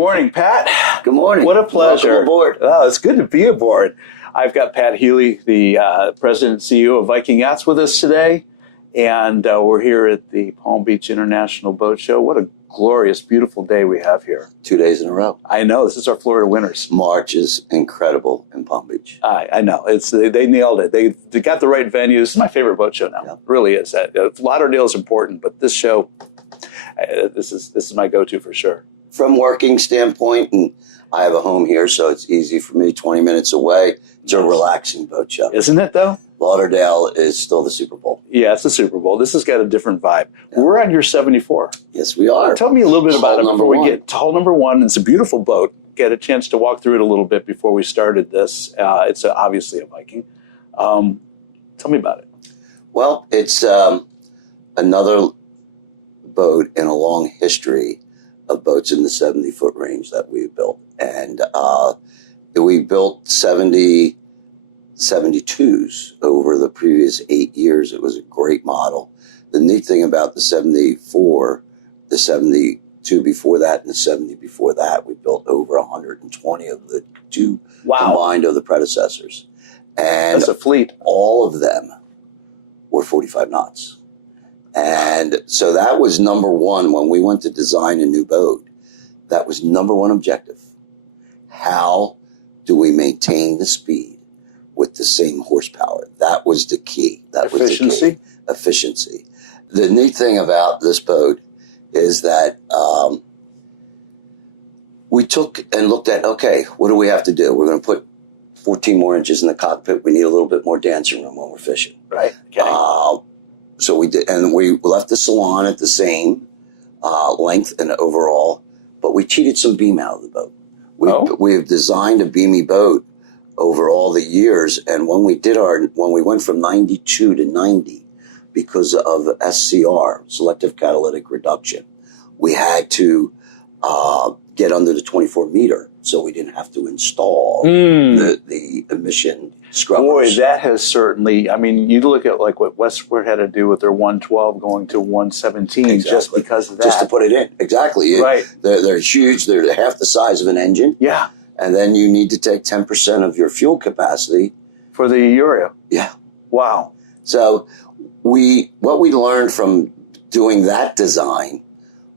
morning, Pat. Good morning. What a pleasure. Welcome aboard. Oh, it's good to be aboard. I've got Pat Healey, the President and CEO of Viking Yachts, with us today. And we're here at the Palm Beach International Boat Show. What a glorious, beautiful day we have here. 2 days in a row. I know. This is our Florida winters. March is incredible in Palm Beach. I know. They nailed it. They got the right venues. It's my favorite boat show now. Yeah. It really is. Lauderdale is important, but this show, this is my go-to for sure. From working standpoint, and I have a home here, so it's easy for me, 20 minutes away. It's a relaxing boat show. Isn't it, though? Lauderdale is still the Super Bowl. Yeah, it's the Super Bowl. This has got a different vibe. Yeah. We're on your 74. Yes, we are. Tell me a little bit about it before we get to hull number one. It's a beautiful boat. Get a chance to walk through it a little bit before we started this. It's obviously a Viking. Tell me about it. Well, it's another boat in a long history of boats in the 70-foot range that we've built. And we built 72s over the previous 8 years. It was a great model. The neat thing about the 74, the 72 before that, and the 70 before that, we built over 120 of the two combined of the predecessors. And that's a fleet. All of them were 45 knots. And so that was number one when we went to design a new boat. That was number one objective. How do we maintain the speed with the same horsepower? That was the key. That was efficiency. The key. Efficiency. The neat thing about this boat is that we took and looked at, okay, what do we have to do? We're going to put 14 more inches in the cockpit. We need a little bit more dancing room when we're fishing. Right. Okay. So we did, and we left the salon at the same length and overall, but we cheated some beam out of the boat. We've designed a beamy boat over all the years, and when we went from 92 to 90, because of SCR, selective catalytic reduction, we had to get under the 24 meter, so we didn't have to install the emission scrubbers. Boy, that has certainly, I mean, you look at like what Westward had to do with their 112 going to 117 just because of that. Just to put it in. Exactly. Right. They're huge. They're half the size of an engine. Yeah. And then you need to take 10% of your fuel capacity. For the urea. Yeah. Wow. So what we learned from doing that design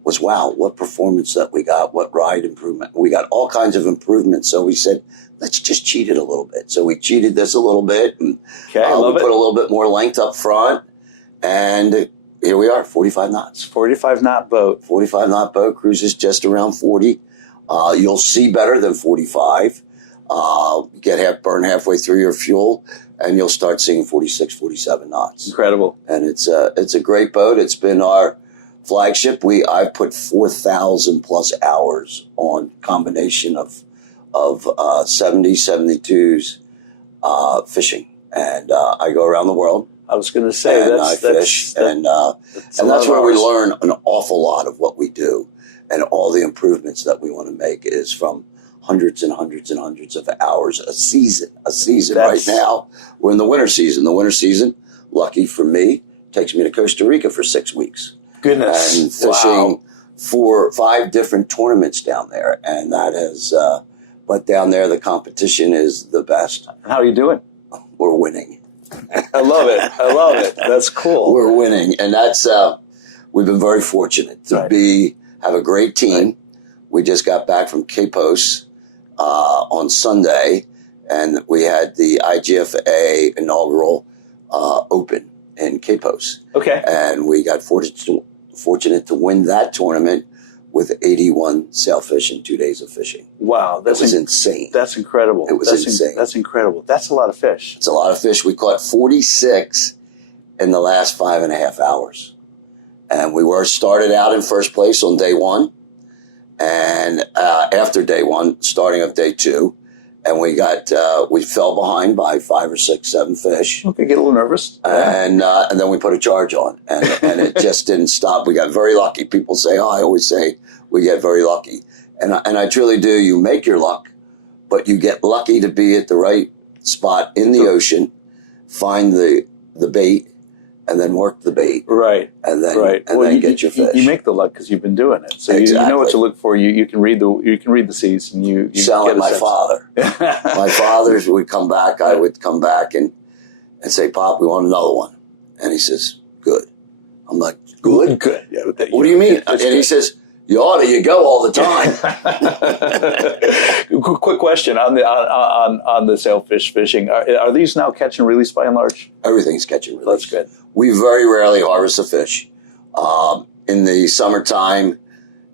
was, wow, what performance that we got, what ride improvement. We got all kinds of improvements. So we said, let's just cheat it a little bit. So we cheated this a little bit. And, we put a little bit more length up front. And here we are, 45 knots. 45 knot boat. 45 knot boat, cruises just around 40. You'll see better than 45. Burn halfway through your fuel, and you'll start seeing 46, 47 knots. Incredible. And it's a great boat. It's been our flagship. I've put 4,000 plus hours on combination of 70, 72s fishing. And I go around the world. I was going to say, I fish. And that's where we learn an awful lot of what we do. And all the improvements that we want to make is from hundreds and hundreds and hundreds of hours a season. Right now, we're in the winter season. The winter season, lucky for me, takes me to Costa Rica for 6 weeks. Goodness. And fishing 4 or 5 different tournaments down there. And that is, but down there, the competition is the best. How are you doing? We're winning. I love it. That's cool. We're winning. And that's, we've been very fortunate to have a great team. Right. We just got back from Capos on Sunday, and we had the IGFA inaugural Open in Capos. Okay. And we got fortunate to win that tournament with 81 sailfish and 2 days of fishing. Wow. That was insane. That's incredible. It was insane. That's incredible. That's a lot of fish. It's a lot of fish. We caught 46 in the last 5.5 hours. And we were started out in first place on day one. And after day one, starting of day two, and we fell behind by 5 or 6, 7 fish. Okay, get a little nervous. And then we put a charge on, and it just didn't stop. We got very lucky. People say, I always say we get very lucky. And I truly do. You make your luck, but you get lucky to be at the right spot in the ocean, find the bait, and then work the bait. Right. And then, right. and well, then you, get your fish. You make the luck because you've been doing it. So Exactly. you know what to look for. You can read the seas, and you sound get like my sense. father. My fathers would come back. I would come back and say, "Pop, we want another one." And he says, "Good." I'm like, "Good? Good. Yeah, what do you mean?" And he says, "You ought to. You go all the time." Quick question on the sailfish fishing. Are these now catch and release by and large? Everything's catch and release. That's good. We very rarely harvest a fish. In the summertime,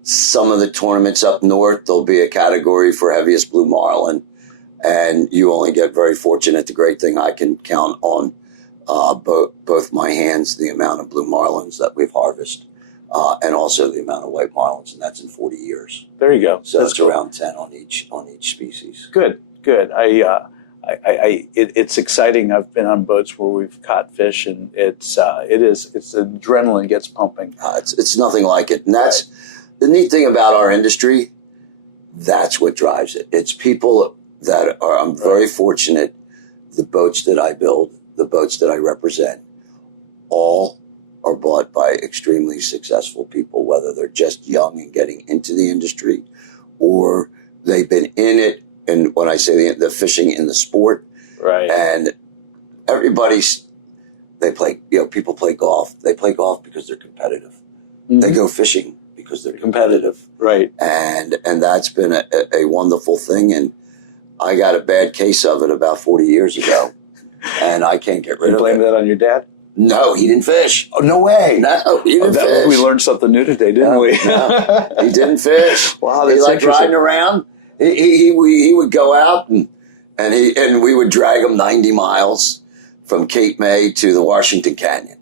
some of the tournaments up north, there'll be a category for heaviest blue marlin, and you only get very fortunate. The great thing, I can count on both my hands the amount of blue marlins that we've harvested, and also the amount of white marlins, and that's in 40 years. There you go. So it's around 10 on each species. Good. It's exciting. I've been on boats where we've caught fish, and it's adrenaline gets pumping. It's nothing like it, and that's the neat thing about our industry. That's what drives it. It's people that are. I'm very fortunate. The boats that I build, the boats that I represent, all are bought by extremely successful people, whether they're just young and getting into the industry, or they've been in it. And when I say the fishing in the sport, right? And people play golf. They play golf because they're competitive. Mm-hmm. They go fishing because they're competitive, right? And that's been a wonderful thing. And I got a bad case of it about 40 years ago, and I can't get rid of it. You blame that on your dad? No, he didn't fish. Oh, no way. No, he didn't fish. We learned something new today, didn't we? No, he didn't fish. Wow, that's he liked riding around. He would go out and we would drag him 90 miles from Cape May to the Washington Canyon.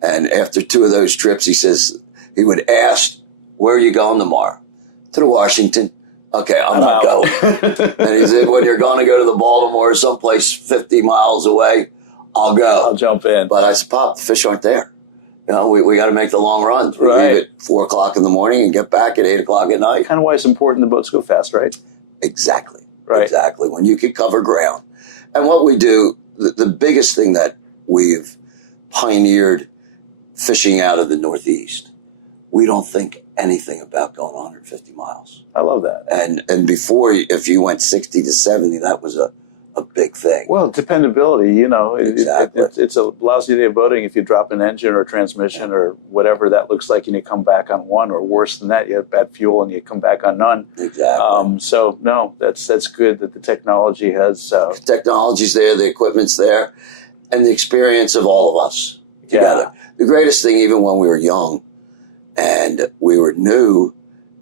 And after 2 of those trips, he would ask, "Where are you going tomorrow?" "To the Washington." "Okay, I'm not going." And he said, "When you're going to go to the Baltimore or someplace 50 miles away, I'll go. I'll jump in." But I said, "Pop, the fish aren't there. You know, we got to make the long runs. We leave at 4 o'clock in the morning and get back at 8 o'clock at night." Kind of why it's important the boats go fast, right? Exactly. Right. Exactly. When you can cover ground. And what we do, the biggest thing that we've pioneered fishing out of the Northeast, we don't think anything about going 150 miles. I love that. And before, if you went 60 to 70, that was a big thing. Well, dependability, Exactly. It's a lousy day of boating if you drop an engine or a transmission or whatever that looks like, and you come back on one, or worse than that, you have bad fuel and you come back on none. Exactly. So no, that's good that the technology has. Technology's there, the equipment's there, and the experience of all of us together. Yeah. The greatest thing, even when we were young and we were new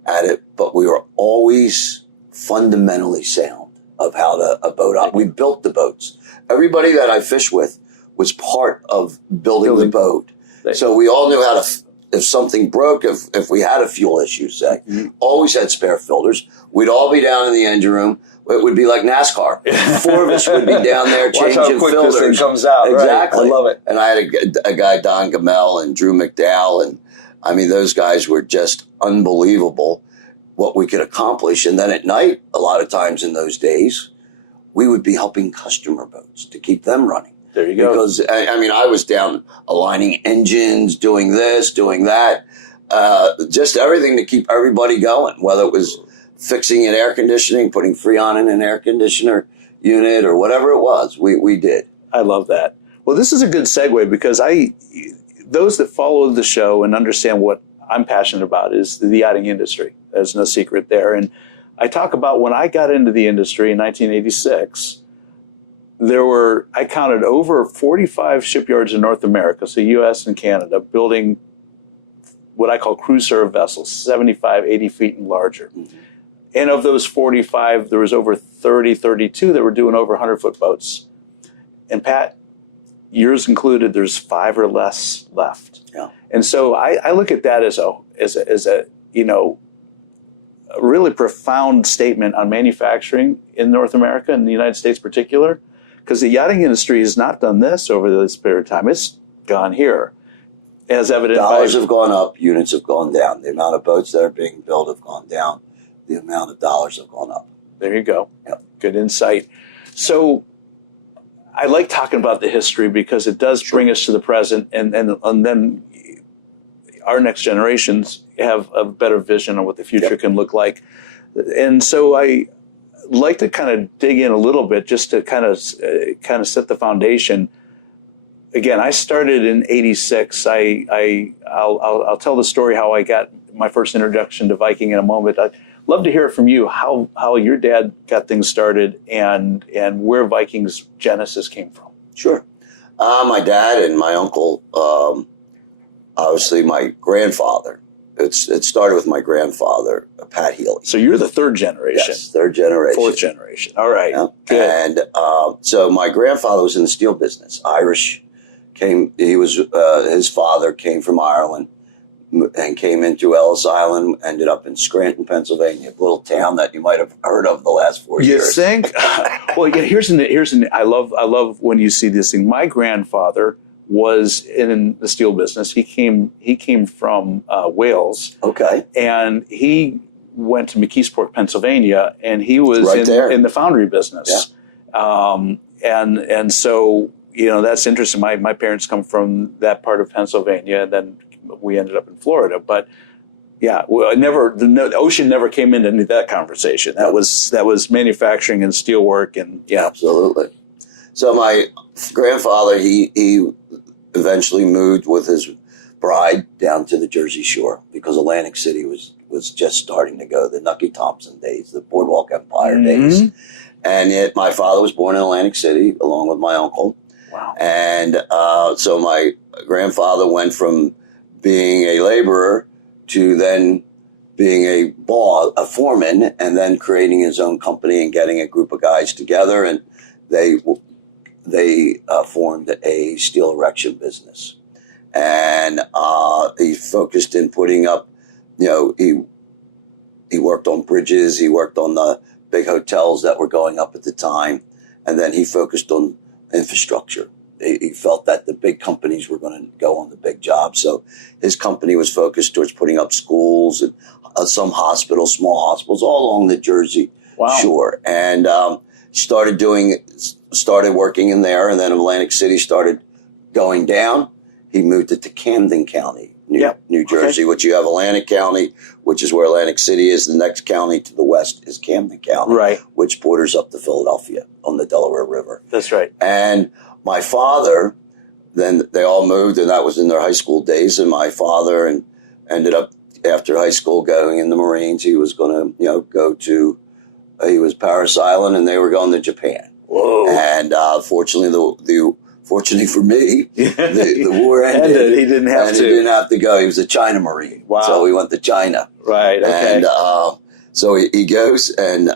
at it, but we were always fundamentally sound of how a boat up. We built the boats. Everybody that I fished with was part of building the boat. So we all knew how to, if something broke, if we had a fuel issue, say, always had spare filters. We'd all be down in the engine room. It would be like NASCAR. 4 of us would be down there changing filters. Watch how quick this thing comes out. Exactly. Right? I love it. And I had a guy, Don Gamel and Drew McDowell, and I mean, those guys were just unbelievable what we could accomplish. And then at night, a lot of times in those days, we would be helping customer boats to keep them running. There you go. Because, I was down aligning engines, doing this, doing that, just everything to keep everybody going, whether it was fixing an air conditioning, putting Freon in an air conditioner unit, or whatever it was, we did. I love that. Well, this is a good segue, because those that follow the show and understand what I'm passionate about is the yachting industry. There's no secret there. And I talk about when I got into the industry in 1986, I counted over 45 shipyards in North America, so U.S. and Canada, building what I call cruise serve vessels, 75, 80 feet and larger. Mm-hmm. And of those 45, there was over 32 that were doing over 100-foot boats. And Pat, yours included, there's 5 or less left. Yeah. And so I look at that as a really profound statement on manufacturing in North America and the United States in particular, because the yachting industry has not done this over this period of time. It's gone here, as evident. Dollars have gone up, units have gone down. The amount of boats that are being built have gone down. The amount of dollars have gone up. There you go. Yep. Good insight. So I like talking about the history because it does bring us to the present, and then our next generations have a better vision of what the future can look like. And so I like to kind of dig in a little bit just to kind of set the foundation. Again, I started in '86. I'll tell the story how I got my first introduction to Viking in a moment. I'd love to hear it from you, how your dad got things started and where Viking's genesis came from. Sure. My dad and my uncle, obviously my grandfather. It started with my grandfather, Pat Healey. So you're the third generation. Yes, third generation. Fourth generation. All right. Yeah. Good. And so my grandfather was in the steel business. Irish. His father came from Ireland and came into Ellis Island, ended up in Scranton, Pennsylvania, a little town that you might have heard of the last 4 years. You think? Well, yeah, I love when you see this thing. My grandfather was in the steel business. He came from Wales. Okay. And he went to McKeesport, Pennsylvania, and he was right in the foundry business. Yeah. And so, that's interesting. My parents come from that part of Pennsylvania, and then we ended up in Florida. But yeah, the ocean never came into that conversation. That was manufacturing and steelwork, and yeah, absolutely. So my grandfather, he eventually moved with his bride down to the Jersey Shore because Atlantic City was just starting to go, the Nucky Thompson days, the Boardwalk Empire days. And yet my father was born in Atlantic City along with my uncle. Wow. And so my grandfather went from being a laborer to then being a foreman, and then creating his own company and getting a group of guys together, and they formed a steel erection business. And he focused in putting up, he worked on bridges, he worked on the big hotels that were going up at the time, and then he focused on infrastructure. He felt that the big companies were going to go on the big jobs. So his company was focused towards putting up schools and some hospitals, small hospitals, all along the Jersey Shore. And started working in there, and then Atlantic City started going down. He moved it to Camden County, New Jersey, which you have Atlantic County, which is where Atlantic City is. The next county to the west is Camden County, which borders up to Philadelphia on the Delaware River. That's right. And my father, then they all moved, and that was in their high school days. And my father ended up, after high school, going in the Marines. He was going to, he was Paris Island, and they were going to Japan. Whoa. And fortunately for me, the war ended. He didn't have to. He didn't have to go. He was a China Marine. Wow. So he went to China. Right. Okay. And so he goes and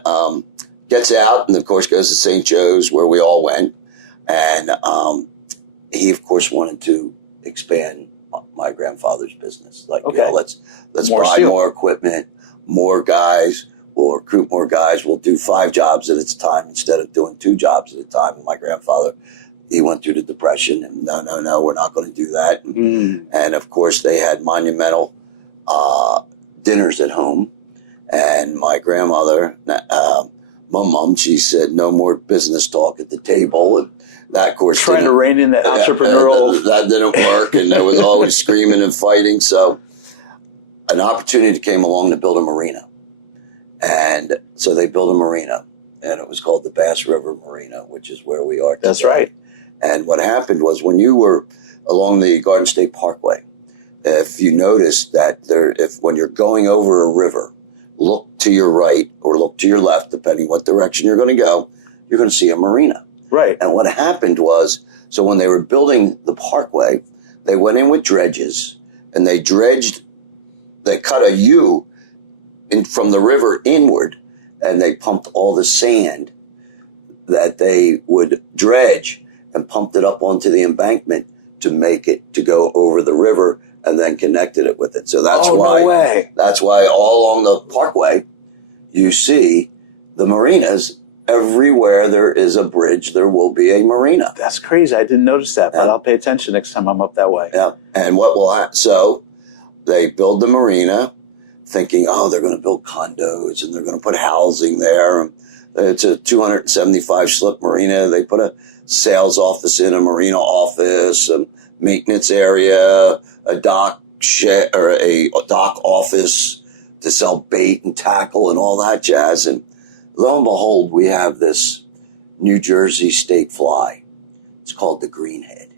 gets out, and of course goes to St. Joe's, where we all went. And he, of course, wanted to expand my grandfather's business. Like, let's buy more equipment, more guys. We'll recruit more guys. We'll do 5 jobs at a time instead of doing 2 jobs at a time. And my grandfather, he went through the Depression, and no, we're not going to do that. And of course, they had monumental dinners at home. And my grandmother, my mom, she said, no more business talk at the table. And that, of course, trying to rein in that entrepreneurial. That didn't work, and there was always screaming and fighting. So an opportunity came along to build a marina. And so they built a marina, and it was called the Bass River Marina, which is where we are today. That's right. And what happened was, when you were along the Garden State Parkway, if you noticed that when you're going over a river, look to your right or look to your left, depending what direction you're going to go, you're going to see a marina. Right. And what happened was, so when they were building the parkway, they went in with dredges, and they cut a U from the river inward, and they pumped all the sand that they would dredge and pumped it up onto the embankment to go over the river, and then connected it with it. So that's that's why all along the parkway you see the marinas. Everywhere there is a bridge, there will be a marina. That's crazy. I didn't notice that, but I'll pay attention next time I'm up that way. Yeah. And so they build the marina, thinking, they're going to build condos and they're going to put housing there. It's a 275 slip marina. They put a sales office in, a marina office, a maintenance area, a dock shed, or a dock office to sell bait and tackle and all that jazz. And lo and behold, we have this New Jersey state fly. It's called the greenhead.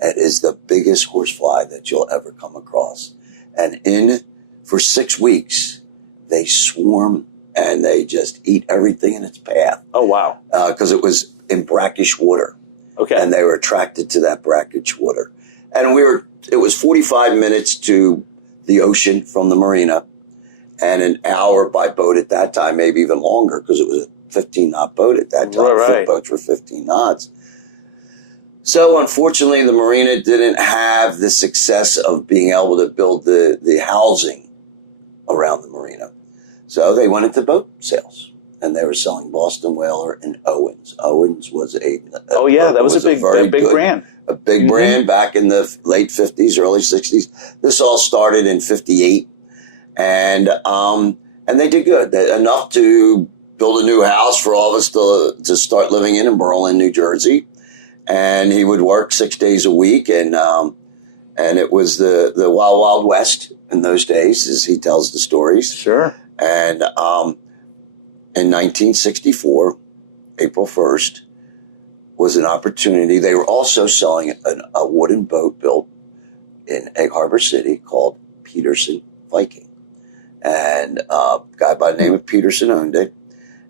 It is the biggest horsefly that you'll ever come across. And for 6 weeks, they swarm and they just eat everything in its path. Oh, wow. Because it was in brackish water. Okay. And they were attracted to that brackish water. And it was 45 minutes to the ocean from the marina and an hour by boat at that time, maybe even longer, because it was a 15-knot boat at that time. Right. Boats were 15 knots. So unfortunately, the marina didn't have the success of being able to build the housing around the marina. So they went into boat sales, and they were selling Boston Whaler and Owens. Owens was that was a big brand. A big brand back in the late 50s, early 60s. This all started in 58, and they did good. Enough to build a new house for all of us to start living in Berlin, New Jersey. And he would work 6 days a week, and it was the Wild Wild West in those days, as he tells the stories. Sure. And in 1964, April 1st, was an opportunity. They were also selling a wooden boat built in Egg Harbor City called Peterson Viking, and a guy by the name of Peterson owned it.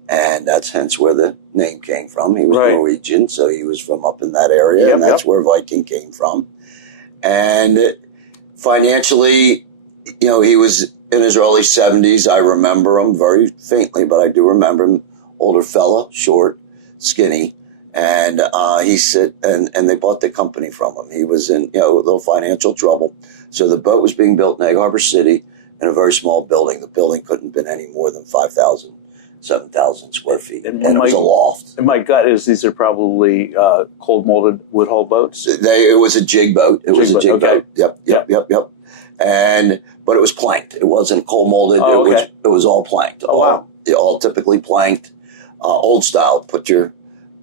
And that's hence where the name came from. He was Norwegian, so he was from up in that area, and that's where Viking came from. And financially, he was in his early 70s. I remember him very faintly, but I do remember him. Older fella, short, skinny, and he said, and they bought the company from him. He was in a little financial trouble, so the boat was being built in Egg Harbor City in a very small building. The building couldn't have been any more than 7,000 square feet. And it was a loft. And my gut is these are probably cold molded wood hull boats. It was a jig boat. It was a jig boat. Yep. But it was planked. It wasn't cold molded. It was all planked. All typically planked, old style.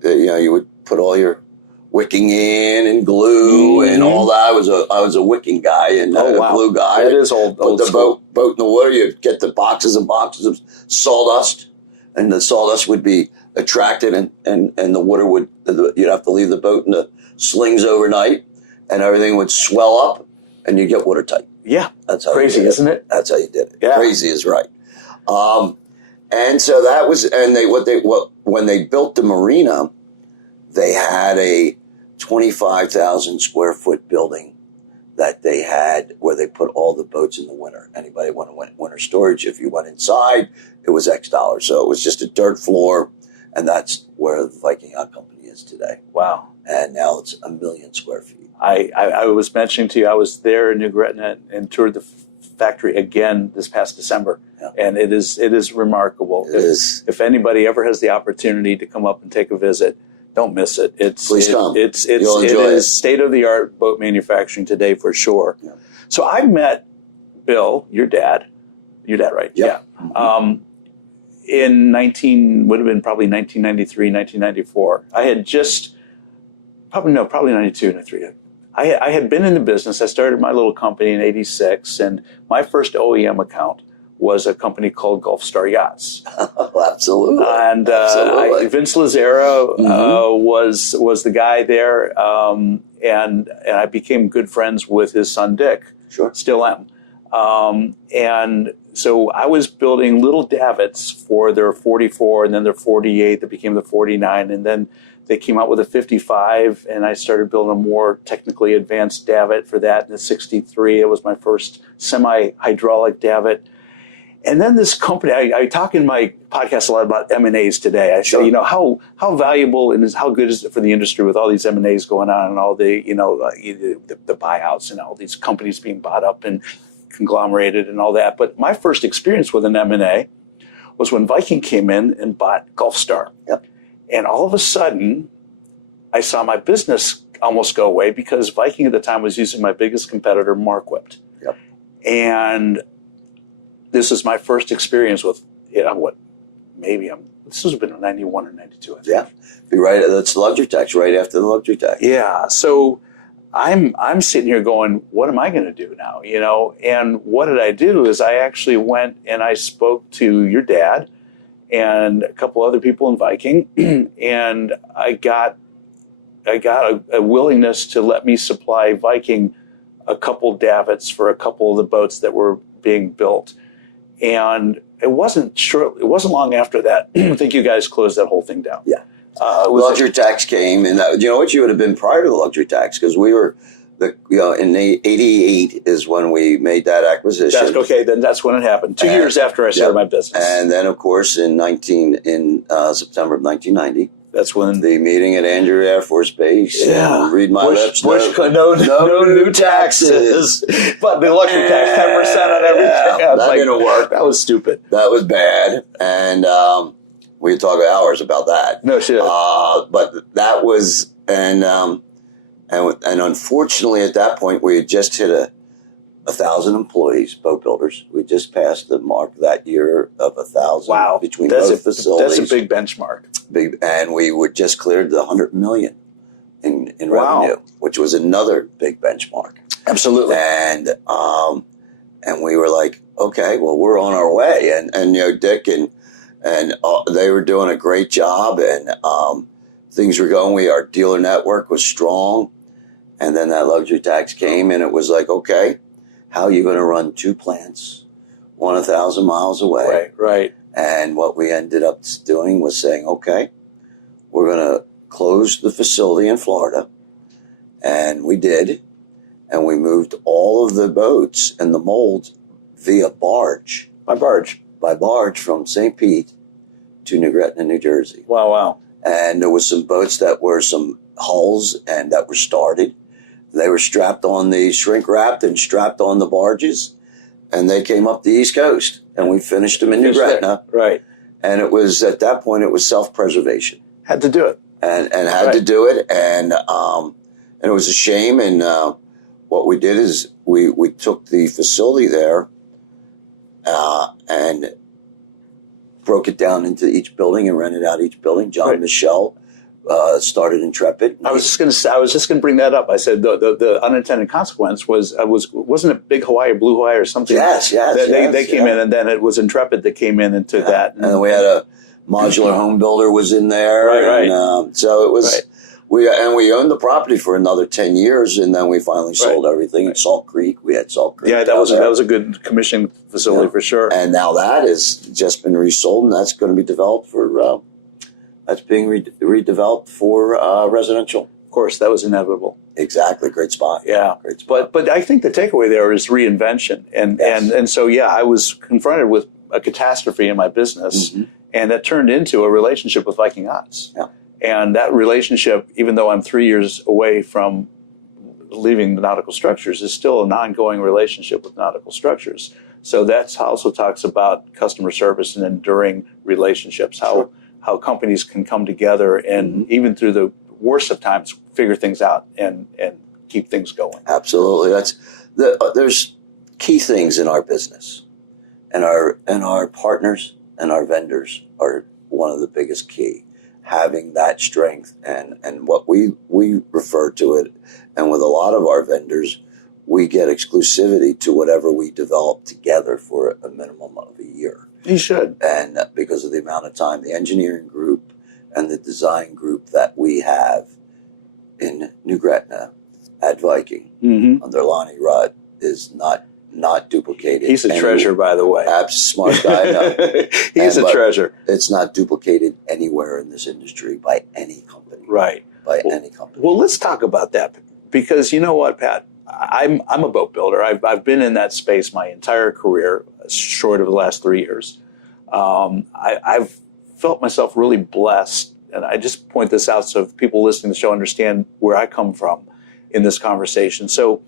You would put all your wicking in and glue and all that. I was a wicking guy and a glue guy. That is old. Put the boat in the water. You'd get the boxes and boxes of sawdust. And the sawdust would be attracted, and the water you'd have to leave the boat in the slings overnight, and everything would swell up, and you get watertight. Yeah, that's how crazy, isn't it? That's how you did it. Yeah. Crazy is right. And so that was, and when they built the marina, they had a 25,000 square foot building that they had where they put all the boats in the winter. Anybody want winter storage? If you went inside, it was X dollars. So it was just a dirt floor, and that's where the Viking Yacht Company is today. Wow. And now it's 1 million square feet. I was mentioning to you, I was there in New Gretna and toured the factory again this past December. Yeah. And it is remarkable. If anybody ever has the opportunity to come up and take a visit, don't miss it. Please come. It is state-of-the-art boat manufacturing today for sure. Yeah. So I met Bill, your dad, right? Yep. Yeah. In would have been probably 1993, 1994. I had just, probably 92, 93. I had been in the business. I started my little company in 86, and my first OEM account was a company called Gulf Star Yachts. Absolutely. And Vince Lazara was the guy there, and I became good friends with his son Dick. Sure. Still am. And so I was building little davits for their 44 and then their 48 that became the 49, and then they came out with a 55, and I started building a more technically advanced davit for that in the 63. It was my first semi-hydraulic davit. And then this company, I talk in my podcast a lot about M&As today. I say, how valuable and how good is it for the industry with all these M&As going on and all the, the buyouts and all these companies being bought up and conglomerated and all that. But my first experience with an M&A was when Viking came in and bought Gulf Star. Yep. And all of a sudden, I saw my business almost go away because Viking at the time was using my biggest competitor, Marquardt. Yep. And this is my first experience with, maybe I'm This was been 91 or 92, I think. Yeah. Be right. That's luxury tax, right after the luxury tax. Yeah. So I'm sitting here going, what am I going to do now? You know, and what did I do is I actually went and I spoke to your dad and a couple other people in Viking, and I got a willingness to let me supply Viking a couple davits for a couple of the boats that were being built. And it wasn't long after that. I think you guys closed that whole thing down. Yeah. Luxury tax came, and you know what, you would have been prior to the luxury tax, because we were, in 88 is when we made that acquisition. Then that's when it happened. 2 years after I started my business. And then, of course, in September of 1990, that's when the meeting at Andrew Air Force Base. Yeah. Read my lips. No new taxes. But the luxury tax, 10% on everything. Yeah, that didn't work. That was stupid. That was bad. And we could talk hours about that. No shit. But that was, and unfortunately at that point we had just hit 1,000 employees, boat builders. We just passed the mark that year of 1,000. Wow. Between both facilities. That's a big benchmark. And we were just cleared the 100 million in revenue, which was another big benchmark. Absolutely. And we were like, okay, well, we're on our way. And you know, Dick and they were doing a great job, and things were going. Our dealer network was strong. And then that luxury tax came, and it was like, okay, how are you going to run two plants, 1,000 miles away? Right. And what we ended up doing was saying, okay, we're going to close the facility in Florida. And we did. And we moved all of the boats and the molds via barge. By barge From St. Pete to New Gretna, New Jersey. Wow. And there was some boats that were some hulls and that were started. They were strapped on the shrink wrapped and strapped on the barges. And they came up the East Coast, and we finished them in New Gretna. Right. And it was, at that point, it was self-preservation. Had to do it. And had to do it. And it was a shame. And what we did is we took the facility there and broke it down into each building and rented out each building. John Michelle started Intrepid. I was just gonna bring that up. I said the unintended consequence wasn't it Big Hawaii or Blue Hawaii or something? Yes. They came in, and then it was Intrepid that came in and took that. And then we had a modular home builder was in there. Right. And, so it was, we owned the property for another 10 years, and then we finally sold everything. In Salt Creek, we had Salt Creek. Yeah, that was a good commissioning facility for sure. And now that has just been resold, and that's going to be developed for, that's being redeveloped for residential. Of course, that was inevitable. Exactly. Great spot. Yeah. Great spot. But I think the takeaway there is reinvention. And so, I was confronted with a catastrophe in my business, and that turned into a relationship with Viking Yachts. Yeah. And that relationship, even though I'm 3 years away from leaving the nautical structures, is still an ongoing relationship with nautical structures. So that also talks about customer service and enduring relationships, how companies can come together and even through the worst of times figure things out and keep things going. Absolutely. There's key things in our business, and our partners and our vendors are one of the biggest key. Having that strength and what we refer to it, and with a lot of our vendors, we get exclusivity to whatever we develop together for a minimum of a year. You should. And because of the amount of time, the engineering group and the design group that we have in New Gretna at Viking under Lonnie Rudd is not duplicated. He's a treasure, by the way. Smart guy. No. He's a treasure. It's not duplicated anywhere in this industry by any company. Right. Any company. Well, let's talk about that, because you know what, Pat? I'm a boat builder. I've been in that space my entire career, short of the last 3 years. I've felt myself really blessed, and I just point this out so if people listening to the show understand where I come from in this conversation. So,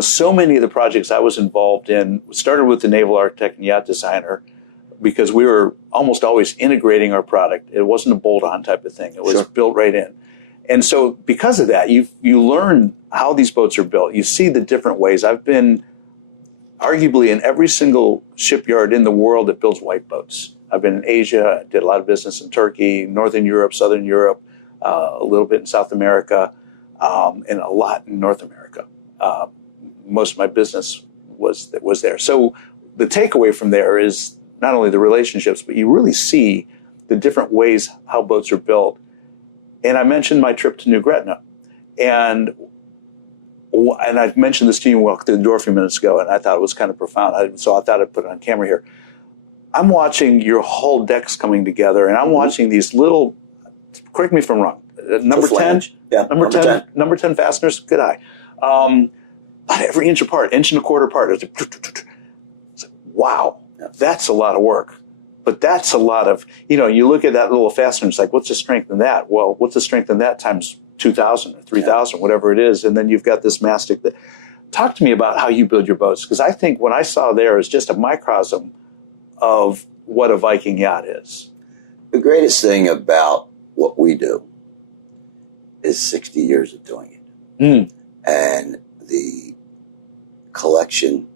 so many of the projects I was involved in started with the naval architect and yacht designer, because we were almost always integrating our product. It wasn't a bolt-on type of thing. It was built right in. And so because of that, you learn how these boats are built. You see the different ways. I've been arguably in every single shipyard in the world that builds white boats. I've been in Asia, did a lot of business in Turkey, Northern Europe, Southern Europe, a little bit in South America, and a lot in North America. Most of my business was there. So the takeaway from there is not only the relationships, but you really see the different ways how boats are built. And I mentioned my trip to New Gretna, and I've mentioned this to you when we walked through the door a few minutes ago, and I thought it was kind of profound. So I thought I'd put it on camera here. I'm watching your whole decks coming together, and I'm watching these little, correct me if I'm wrong, number 10? Yeah, number 10. Number 10 fasteners, good eye. About every inch apart, inch and a quarter apart. It's like, wow, that's a lot of work. But that's a lot of, you look at that little fastener, it's like, what's the strength in that? Well, what's the strength in that times 2,000 or 3,000, whatever it is. And then you've got this mastic. Talk to me about how you build your boats, because I think what I saw there is just a microcosm of what a Viking yacht is. The greatest thing about what we do is 60 years of doing it. And the collection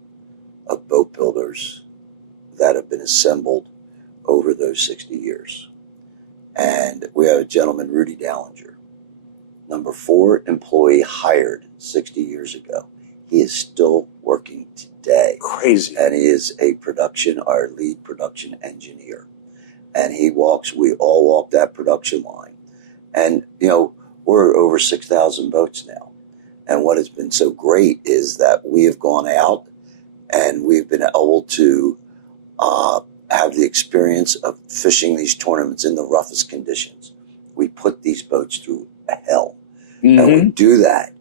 of boat builders that have been assembled over those 60 years. And we have a gentleman, Rudy Dallinger, number 4 employee hired 60 years ago. He is still working today. Crazy. And he is our lead production engineer. And we all walk that production line. And, we're over 6,000 boats now. And what has been so great is that we have gone out and we've been able to have the experience of fishing these tournaments in the roughest conditions. We put these boats through hell. And we do that.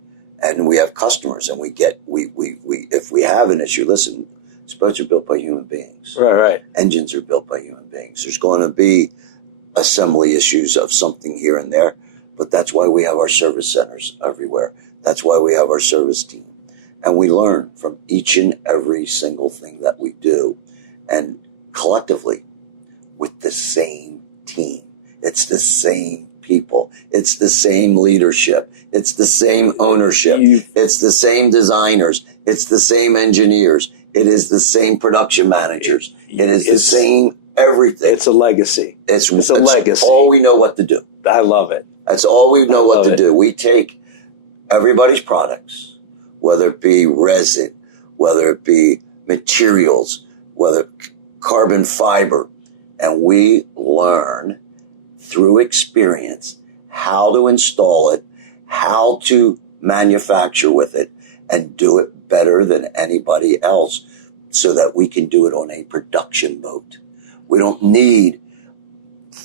And we have customers, and we if we have an issue, listen, these boats are built by human beings. Right. Engines are built by human beings. There's going to be assembly issues of something here and there, but that's why we have our service centers everywhere. That's why we have our service team. And we learn from each and every single thing that we do. And collectively, with the same team. It's the same people. It's the same leadership. It's the same ownership. It's the same designers. It's the same engineers. It is the same production managers. It is the same everything. It's a legacy. It's a legacy. It's all we know what to do. I love it. That's all we know what to do. We take everybody's products, whether it be resin, whether it be materials, whether carbon fiber, and we learn through experience how to install it, how to manufacture with it, and do it better than anybody else so that we can do it on a production boat. We don't need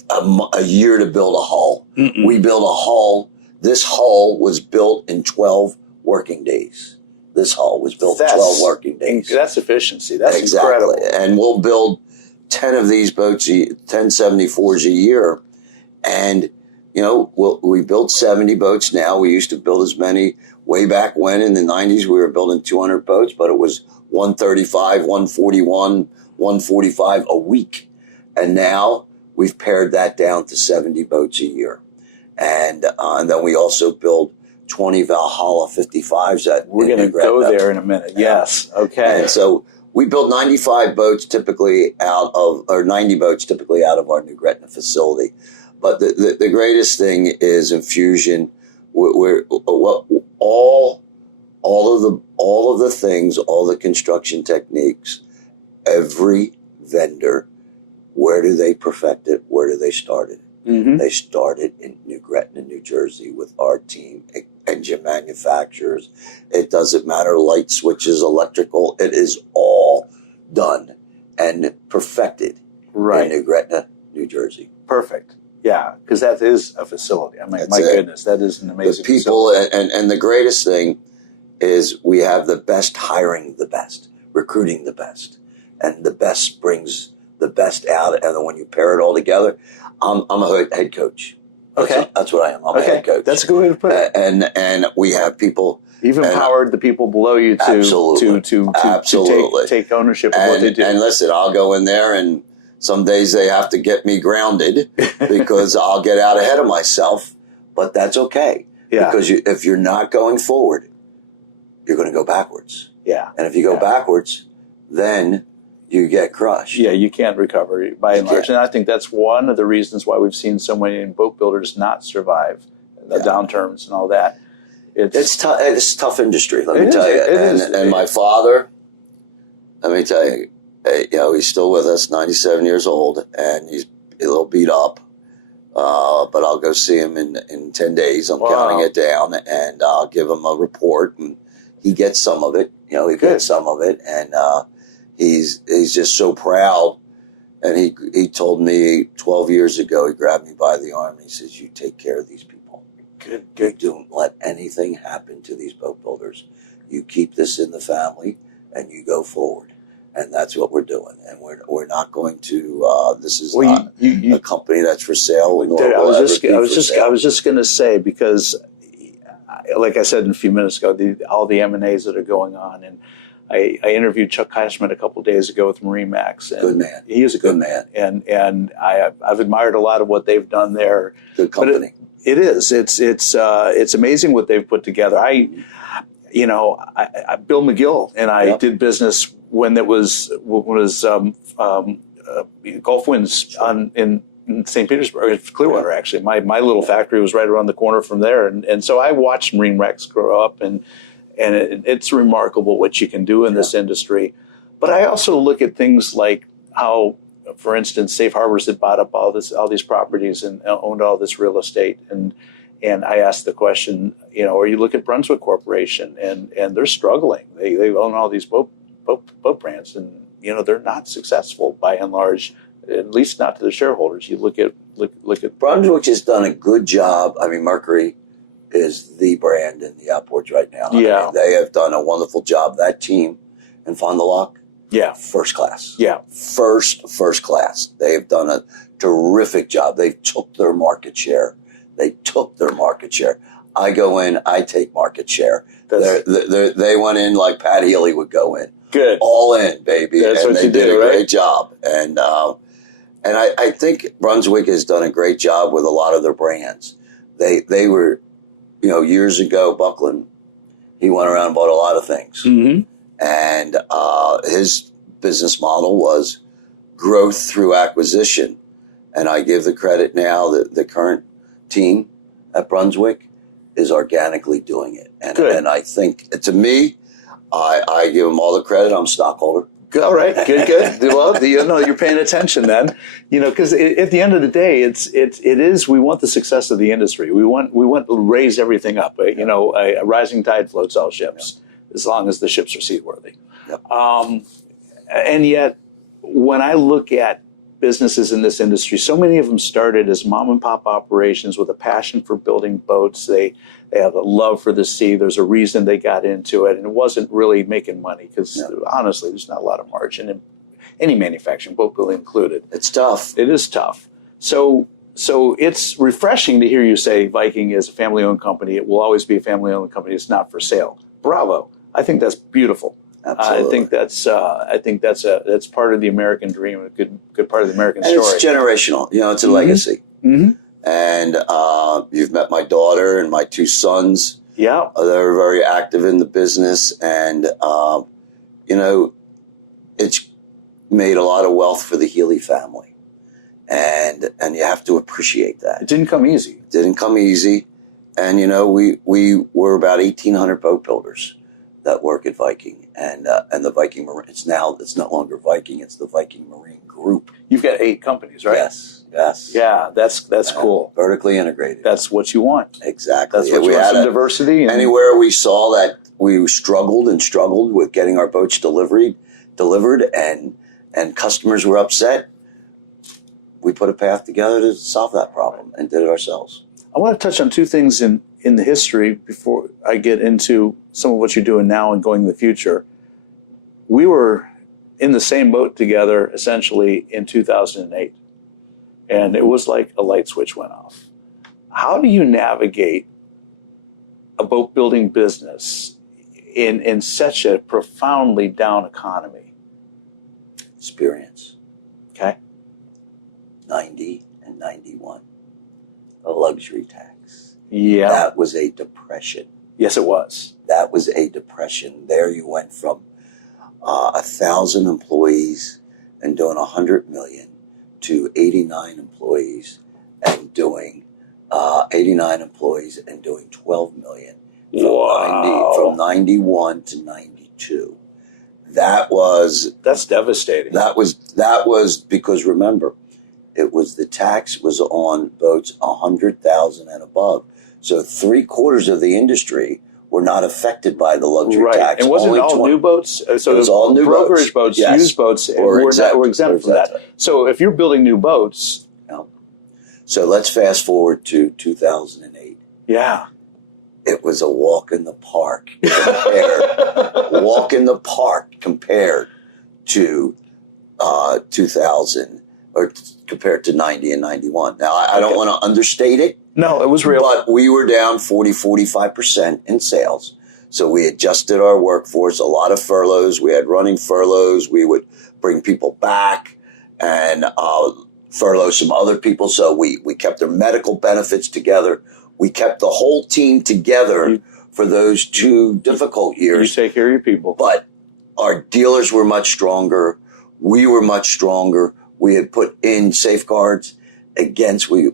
a year to build a hull. We build a hull. This hull was built in 12 working days. This hull was built in 12 working days. That's efficiency. That's incredible. And we'll build 10 of these boats, 10 74s a year. And, we build 70 boats now. We used to build as many way back when in the 90s. We were building 200 boats, but it was 135, 141, 145 a week. And now we've pared that down to 70 boats a year. And then we also build 20 Valhalla 55s. We're going to go there in a minute. Yes. Okay. And so we build 95 boats typically or 90 boats typically out of our New Gretna facility. But the greatest thing is infusion. All of the things, all the construction techniques, every vendor, where do they perfect it? Where do they start it? They started in New Gretna, New Jersey with our team, engine manufacturers. It doesn't matter, light switches, electrical. It is all done and perfected in New Gretna, New Jersey. Perfect. Yeah, because that is a facility. I mean, my goodness, that is an amazing people, facility. And the greatest thing is we have the best hiring the best, recruiting the best, and the best brings the best out. And then when you pair it all together, I'm a head coach. That's what I am. I'm a head coach. That's a good way to put it. And we have people. You've empowered the people below you to take ownership of what they do. And listen, I'll go in there, and some days they have to get me grounded because I'll get out ahead of myself. But that's okay. Yeah. Because if you're not going forward, you're going to go backwards. Yeah. And if you go backwards, then you get crushed. Yeah, you can't recover by and large. And I think that's one of the reasons why we've seen so many boat builders not survive the downturns and all that. It's tough. It's a tough industry, let me tell you. And my father, let me tell you, he's still with us, 97 years old, and he's a little beat up. But I'll go see him in 10 days. I'm counting it down, and I'll give him a report, and he gets some of it. He gets some of it, and he's just so proud. And he told me 12 years ago, he grabbed me by the arm, and he says, "You take care of these people. You don't let anything happen to these boat builders. You keep this in the family, and you go forward." And that's what we're doing. And we're not going to. This is not a company that's for sale. I was just going to say, because, like I said a few minutes ago, all the M&As that are going on, and I interviewed Chuck Cashman a couple of days ago with MarineMax. And good man. He is a good man, and I've admired a lot of what they've done there. Good company. It is. It's amazing what they've put together. Bill McGill and I did business when it was Gulf Winds in St. Petersburg, Clearwater. Actually, my little factory was right around the corner from there, and so I watched MarineMax grow up, and it's remarkable what you can do in this industry. But I also look at things like how, for instance, Safe Harbors had bought up all these properties and owned all this real estate, and I asked the question, or you look at Brunswick Corporation, and they're struggling. They own all these boat brands, and they're not successful by and large, at least not to the shareholders. You look at Brunswick has done a good job. I mean, Mercury is the brand in the outboards right now. Yeah, I mean, they have done a wonderful job. That team in Fond du Lac, first class. Yeah, first class. They have done a terrific job. They've took their market share. I go in, I take market share. They went in like Pat Healey would go in. Good. All in, baby. That's and what they you did a right? great job. And I think Brunswick has done a great job with a lot of their brands. They were, years ago, Buckland, he went around and bought a lot of things. Mm-hmm. And his business model was growth through acquisition. And I give the credit now that the current team at Brunswick is organically doing it. And I think, to me, I give them all the credit. I'm a stockholder. All right, good. Well, you're paying attention then, because at the end of the day, it is. We want the success of the industry. We want to raise everything up. A rising tide floats all ships, as long as the ships are seaworthy. Yep. And yet, when I look at businesses in this industry, so many of them started as mom and pop operations with a passion for building boats. They have a love for the sea. There's a reason they got into it, and it wasn't really making money because honestly, there's not a lot of margin in any manufacturing, boat building included. It's tough. It is tough. So it's refreshing to hear you say Viking is a family-owned company. It will always be a family-owned company. It's not for sale. Bravo. I think that's beautiful. Absolutely. I think that's part of the American dream, a good part of the American story. It's generational. It's a legacy. Mm-hmm. And you've met my daughter and my two sons. Yeah, they're very active in the business, and it's made a lot of wealth for the Healey family, and you have to appreciate that. It didn't come easy. And we were about 1,800 boat builders that work at Viking, and the Viking Marine. It's no longer Viking. It's the Viking Marine Group. You've got 8 companies, right? Yes. Yeah, that's cool. Vertically integrated. That's what you want. Exactly. That's what you want. Some diversity. Anywhere we saw that we struggled with getting our boats delivered, and customers were upset, we put a path together to solve that problem and did it ourselves. I want to touch on 2 things in the history before I get into some of what you're doing now and going in the future. We were in the same boat together essentially in 2008. And it was like a light switch went off. How do you navigate a boat building business in such a profoundly down economy? Experience. Okay. 90 and 91. A luxury tax. Yeah. That was a depression. Yes, it was. That was a depression. There you went from 1,000 employees and doing 100 million to 89 employees and doing 12 million from 91 to 92. That's devastating. That was because, remember, the tax was on boats 100,000 and above. So 3/4 of the industry were not affected by the luxury tax. And wasn't it all new boats? So it was all new brokerage boats, yes. used boats were exempt from that. So if you're building new boats. So let's fast forward to 2008. Yeah. It was a walk in the park compared to 2000 or compared to 90 and 91. Now, I don't want to understate it. No, it was real. But we were down 45% in sales. So we adjusted our workforce, a lot of furloughs. We had running furloughs. We would bring people back and furlough some other people. So we kept their medical benefits together. We kept the whole team together for those 2 difficult years. You take care of your people. But our dealers were much stronger. We were much stronger. We had put in safeguards against, we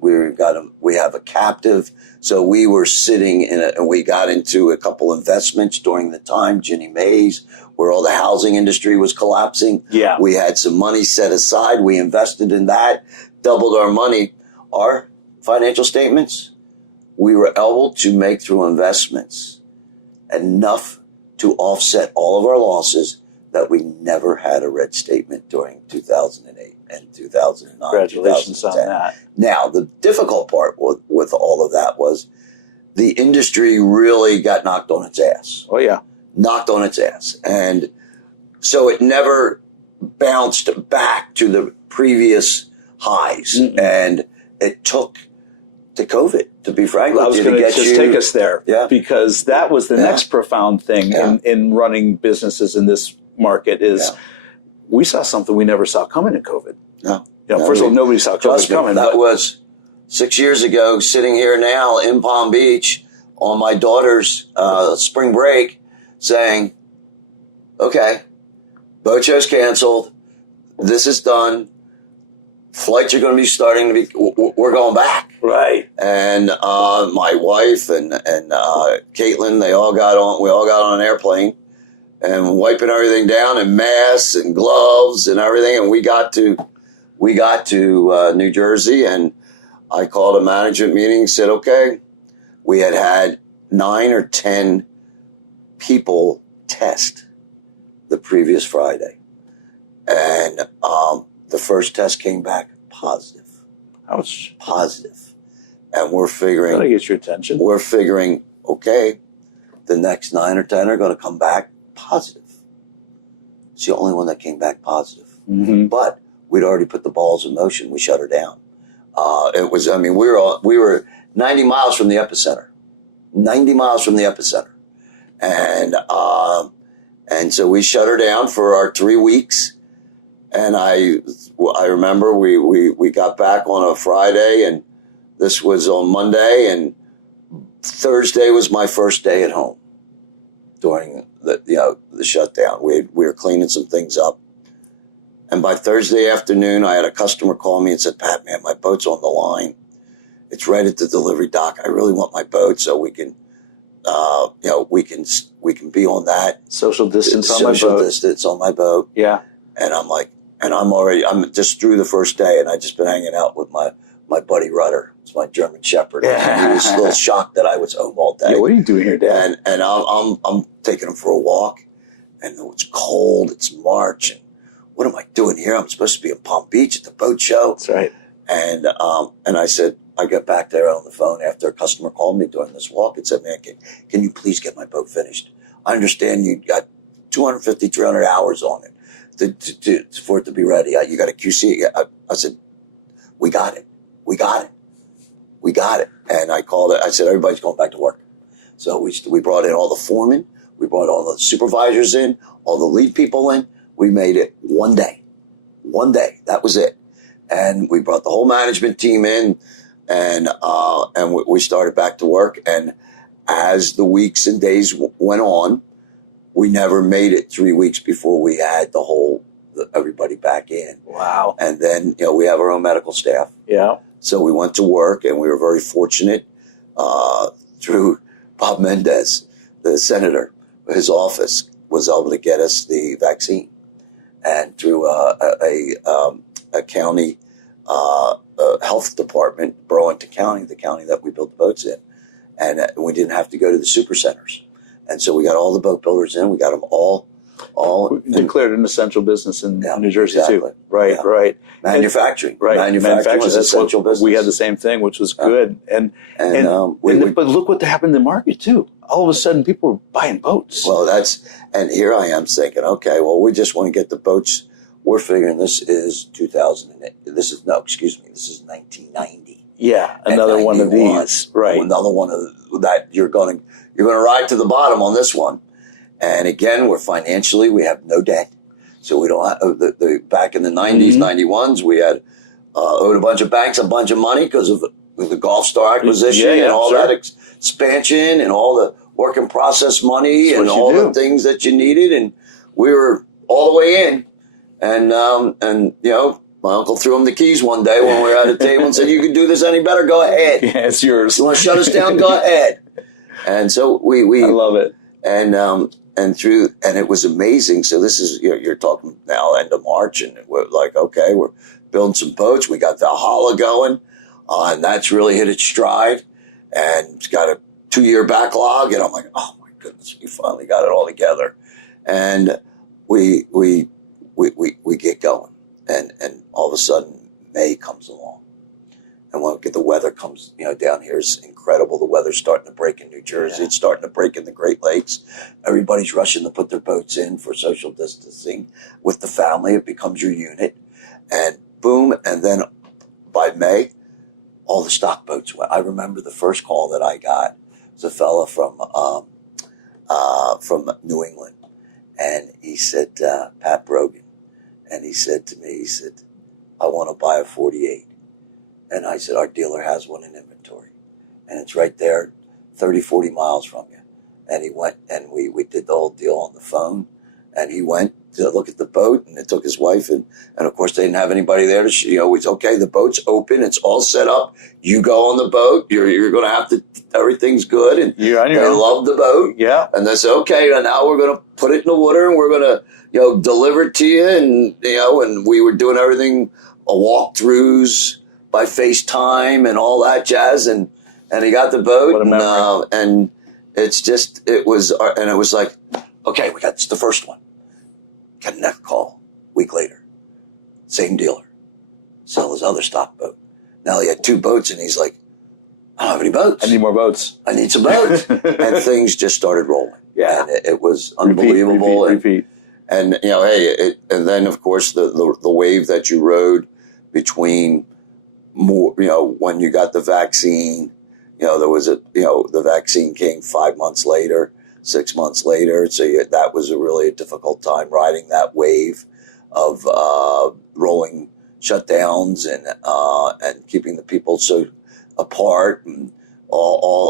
have a captive. So we were sitting and we got into a couple investments during the time, Ginnie Mae's, where all the housing industry was collapsing. Yeah. We had some money set aside. We invested in that, doubled our money. Our financial statements, we were able to make through investments enough to offset all of our losses that we never had a red statement during 2008 and 2009. Congratulations on that. Now, the difficult part with all of that was the industry really got knocked on its ass. Oh, yeah. Knocked on its ass. And so it never bounced back to the previous highs. Mm-mm. And it took to COVID, to be frank. I was going to just take us there. Yeah. Because that was the next profound thing in running businesses in this market is we saw something we never saw coming in COVID. No. First of all, nobody saw COVID coming. That was 6 years ago, sitting here now in Palm Beach on my daughter's spring break saying, okay, boat show's canceled. This is done. Flights are going to be starting to be, we're going back. Right. And my wife and Caitlin, we all got on an airplane and wiping everything down and masks and gloves and everything. And we got to New Jersey, and I called a management meeting and said, okay, we had 9 or 10 people test the previous Friday. And the first test came back positive. Ouch. Positive. And we're figuring. That'll get your attention. We're figuring, okay, the next 9 or 10 are going to come back positive. It's the only one that came back positive. Mm-hmm. But we'd already put the balls in motion. We shut her down. We were 90 miles from the epicenter. 90 miles from the epicenter. And so we shut her down for our 3 weeks. And I remember we got back on a Friday, and this was on Monday, and Thursday was my first day at home during the shutdown. We were cleaning some things up. And by Thursday afternoon, I had a customer call me and said, Pat, man, my boat's on the line. It's right at the delivery dock. I really want my boat so we can, we can be on that. Social distance on my boat. Social distance on my boat. Yeah. And I'm like, I'm just through the first day, and I just been hanging out with my buddy Rudder. It's my German Shepherd. Yeah. He was a little shocked that I was home all day. Yeah, what are you doing here, Dad? And I'm taking him for a walk, and it's cold. It's March, and what am I doing here? I'm supposed to be in Palm Beach at the boat show. That's right. And I said, I got back there on the phone after a customer called me during this walk and said, man, can you please get my boat finished? I understand you got 250, 300 hours on it for it to be ready. You got a QC. I said, we got it. And I called it. I said, everybody's going back to work. So we brought in all the foremen. We brought all the supervisors in, all the lead people in. We made it one day. That was it. And we brought the whole management team in, and we started back to work. And as the weeks and days went on, we never made it 3 weeks before we had everybody back. back in. Wow. And then, we have our own medical staff. Yeah. So we went to work, and we were very fortunate through Bob Mendez, the senator. His office was able to get us the vaccine. And through a county health department, Burlington County, the county that we built the boats in. And we didn't have to go to the super centers. And so we got all the boat builders in. We got them all declared an essential business in New Jersey exactly. too. Right, right. Manufacturing. Right. Manufacturing was essential business. We had the same thing, which was good. But look what happened in the market too. All of a sudden, people were buying boats. Well, and here I am thinking, okay, well, we just want to get the boats. We're figuring this is 2008. This is 1990. Yeah, another one of these. Right. Another one of that. You're going to ride to the bottom on this one. And again, we have no debt. So we don't have, back in the 90s, 91s, we had owed a bunch of banks a bunch of money because of the Gulf Star acquisition and all that expansion and all the work in process money and all the things that you needed. And we were all the way in. And my uncle threw him the keys one day when we were at a table and said, "You can do this any better. Go ahead. Yeah, it's yours. You want to shut us down? Go ahead." And so I love it. And it was amazing. So this is, you're talking now end of March, and we're like, okay, we're building some boats. We got Valhalla going, and that's really hit its stride. And it's got a 2-year backlog. And I'm like, oh my goodness, we finally got it all together. And we get going. And all of a sudden, May comes along. And when the weather comes, down here is incredible. The weather's starting to break in New Jersey. Yeah. It's starting to break in the Great Lakes. Everybody's rushing to put their boats in for social distancing with the family. It becomes your unit. And boom. And then by May, all the stock boats went. I remember the first call that I got was a fella from New England. And he said, Pat Brogan. And he said to me, I want to buy a 48. And I said, our dealer has one in inventory. And it's right there, 30, 40 miles from you. And he went, and we did the whole deal on the phone. And he went to look at the boat, and it took his wife. And of course, they didn't have anybody there to it's okay, the boat's open, it's all set up. You go on the boat, you're going to have to, everything's good. And they love the boat. Yeah. And they said, okay, now we're going to put it in the water, and we're going to, deliver it to you. And, and we were doing everything, walkthroughs by FaceTime and all that jazz. And he got the boat, and it was like, okay, we got the first one. Got a next call a week later. Same dealer. Sell his other stock boat. Now he had 2 boats, and he's like, I don't have any boats. I need more boats. I need some boats. And things just started rolling. Yeah. And it was unbelievable. Repeat. And and then of course the wave that you rode between more, when you got the vaccine, there was the vaccine came 5 months later, 6 months later. So that was a difficult time riding that wave of rolling shutdowns and keeping the people so apart, and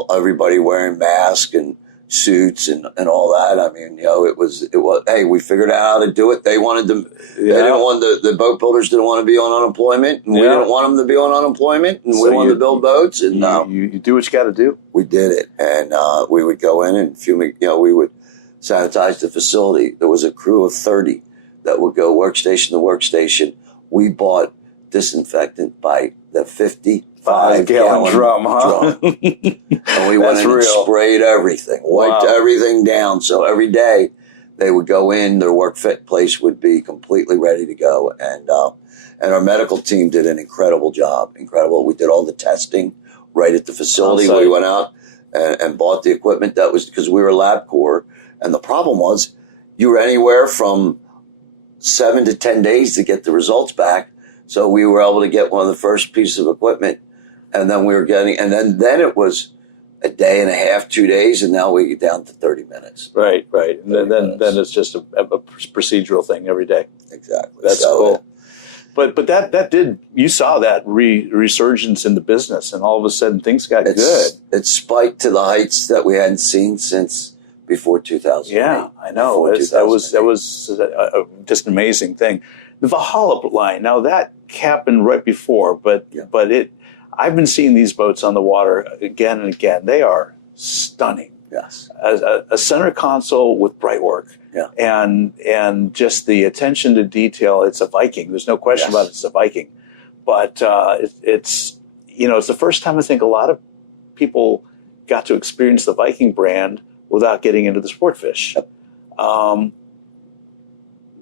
everybody wearing masks and suits and all that. I mean, it was, hey, we figured out how to do it. They wanted to, they didn't want the boat builders didn't want to be on unemployment, and we didn't want them to be on unemployment, and we wanted to build boats. And you do what you got to do. We did it. And we would go in and fumigate, we would sanitize the facility. There was a crew of 30 that would go workstation to workstation. We bought disinfectant by the 55-gallon drum, huh? And we went in and sprayed everything, wiped everything down. So every day they would go in, their work fit place would be completely ready to go. And our medical team did an incredible job. Incredible. We did all the testing right at the facility. We went out and bought the equipment that was, because we were LabCorp. And the problem was you were anywhere from 7 to 10 days to get the results back. So we were able to get one of the first pieces of equipment, and then then it was a day and a half, 2 days, and now we get down to 30 minutes. Right. And then it's just a procedural thing every day. Exactly. That's cool. But that did, you saw that resurgence in the business, and all of a sudden things got good. It spiked to the heights that we hadn't seen since before 2008. Yeah, I know. That was just an amazing thing. The Valhalla line. Now that happened right before, but I've been seeing these boats on the water again and again. They are stunning. Yes. A center console with bright work. Yeah. And just the attention to detail. It's a Viking. There's no question about it. It's a Viking. But it's it's the first time I think a lot of people got to experience the Viking brand without getting into the sport fish. Yep.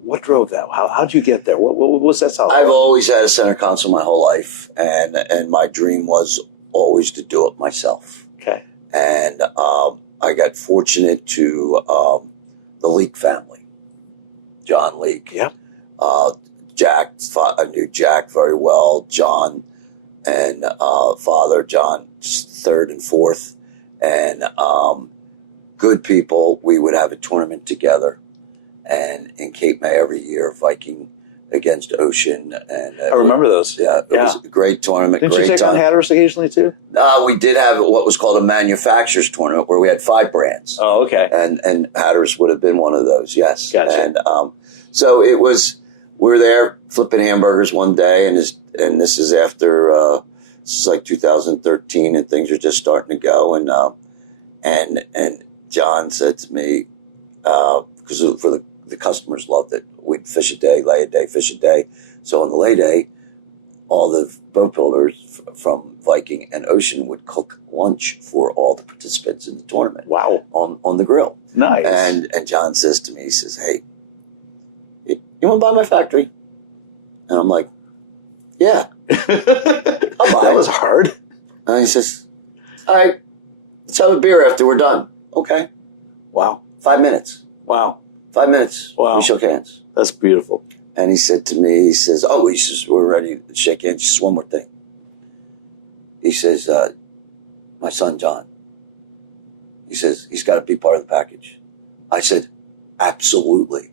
What drove that? How did you get there? What was that? I've always had a center console my whole life, and my dream was always to do it myself. Okay. And I got fortunate to the Leake family, John Leake. Yeah. Jack, I knew Jack very well. John and Father John, third and fourth, and good people. We would have a tournament together, and in Cape May every year, Viking against Ocean. And I remember those. Yeah, it was a great tournament. Didn't great you take time. on Hatteras occasionally too? We did have what was called a manufacturers tournament where we had 5 brands. Oh, okay. And Hatteras would have been one of those. Yes. Gotcha. And so it was. We were there flipping hamburgers one day, and this is after this is like 2013, and things are just starting to go. And John said to me, because for the customers loved it, we'd fish a day, lay a day, fish a day. So on the lay day, all the boat builders from Viking and Ocean would cook lunch for all the participants in the tournament. Wow. On the grill. Nice. And John says to me, he says, "Hey, you want to buy my factory?" And I'm like, "Yeah, I'll buy That was hard. And he says, "All right, let's have a beer after we're done." Okay. Wow. 5 minutes. Wow. 5 minutes. Wow. We shook hands. That's beautiful. And he said to me, he says, we're ready to shake hands. Just one more thing. He says, my son, John, he says, he's got to be part of the package. I said, absolutely.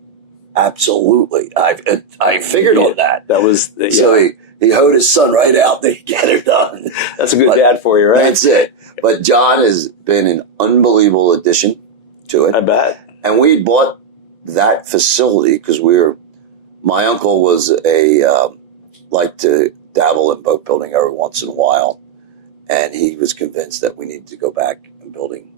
Absolutely. I figured on that. That was, So he hoed his son right out to get it done. That's a good dad for you, right? That's it. But John has been an unbelievable addition to it. I bet. And we bought that facility because my uncle was liked to dabble in boat building every once in a while. And he was convinced that we needed to go back and building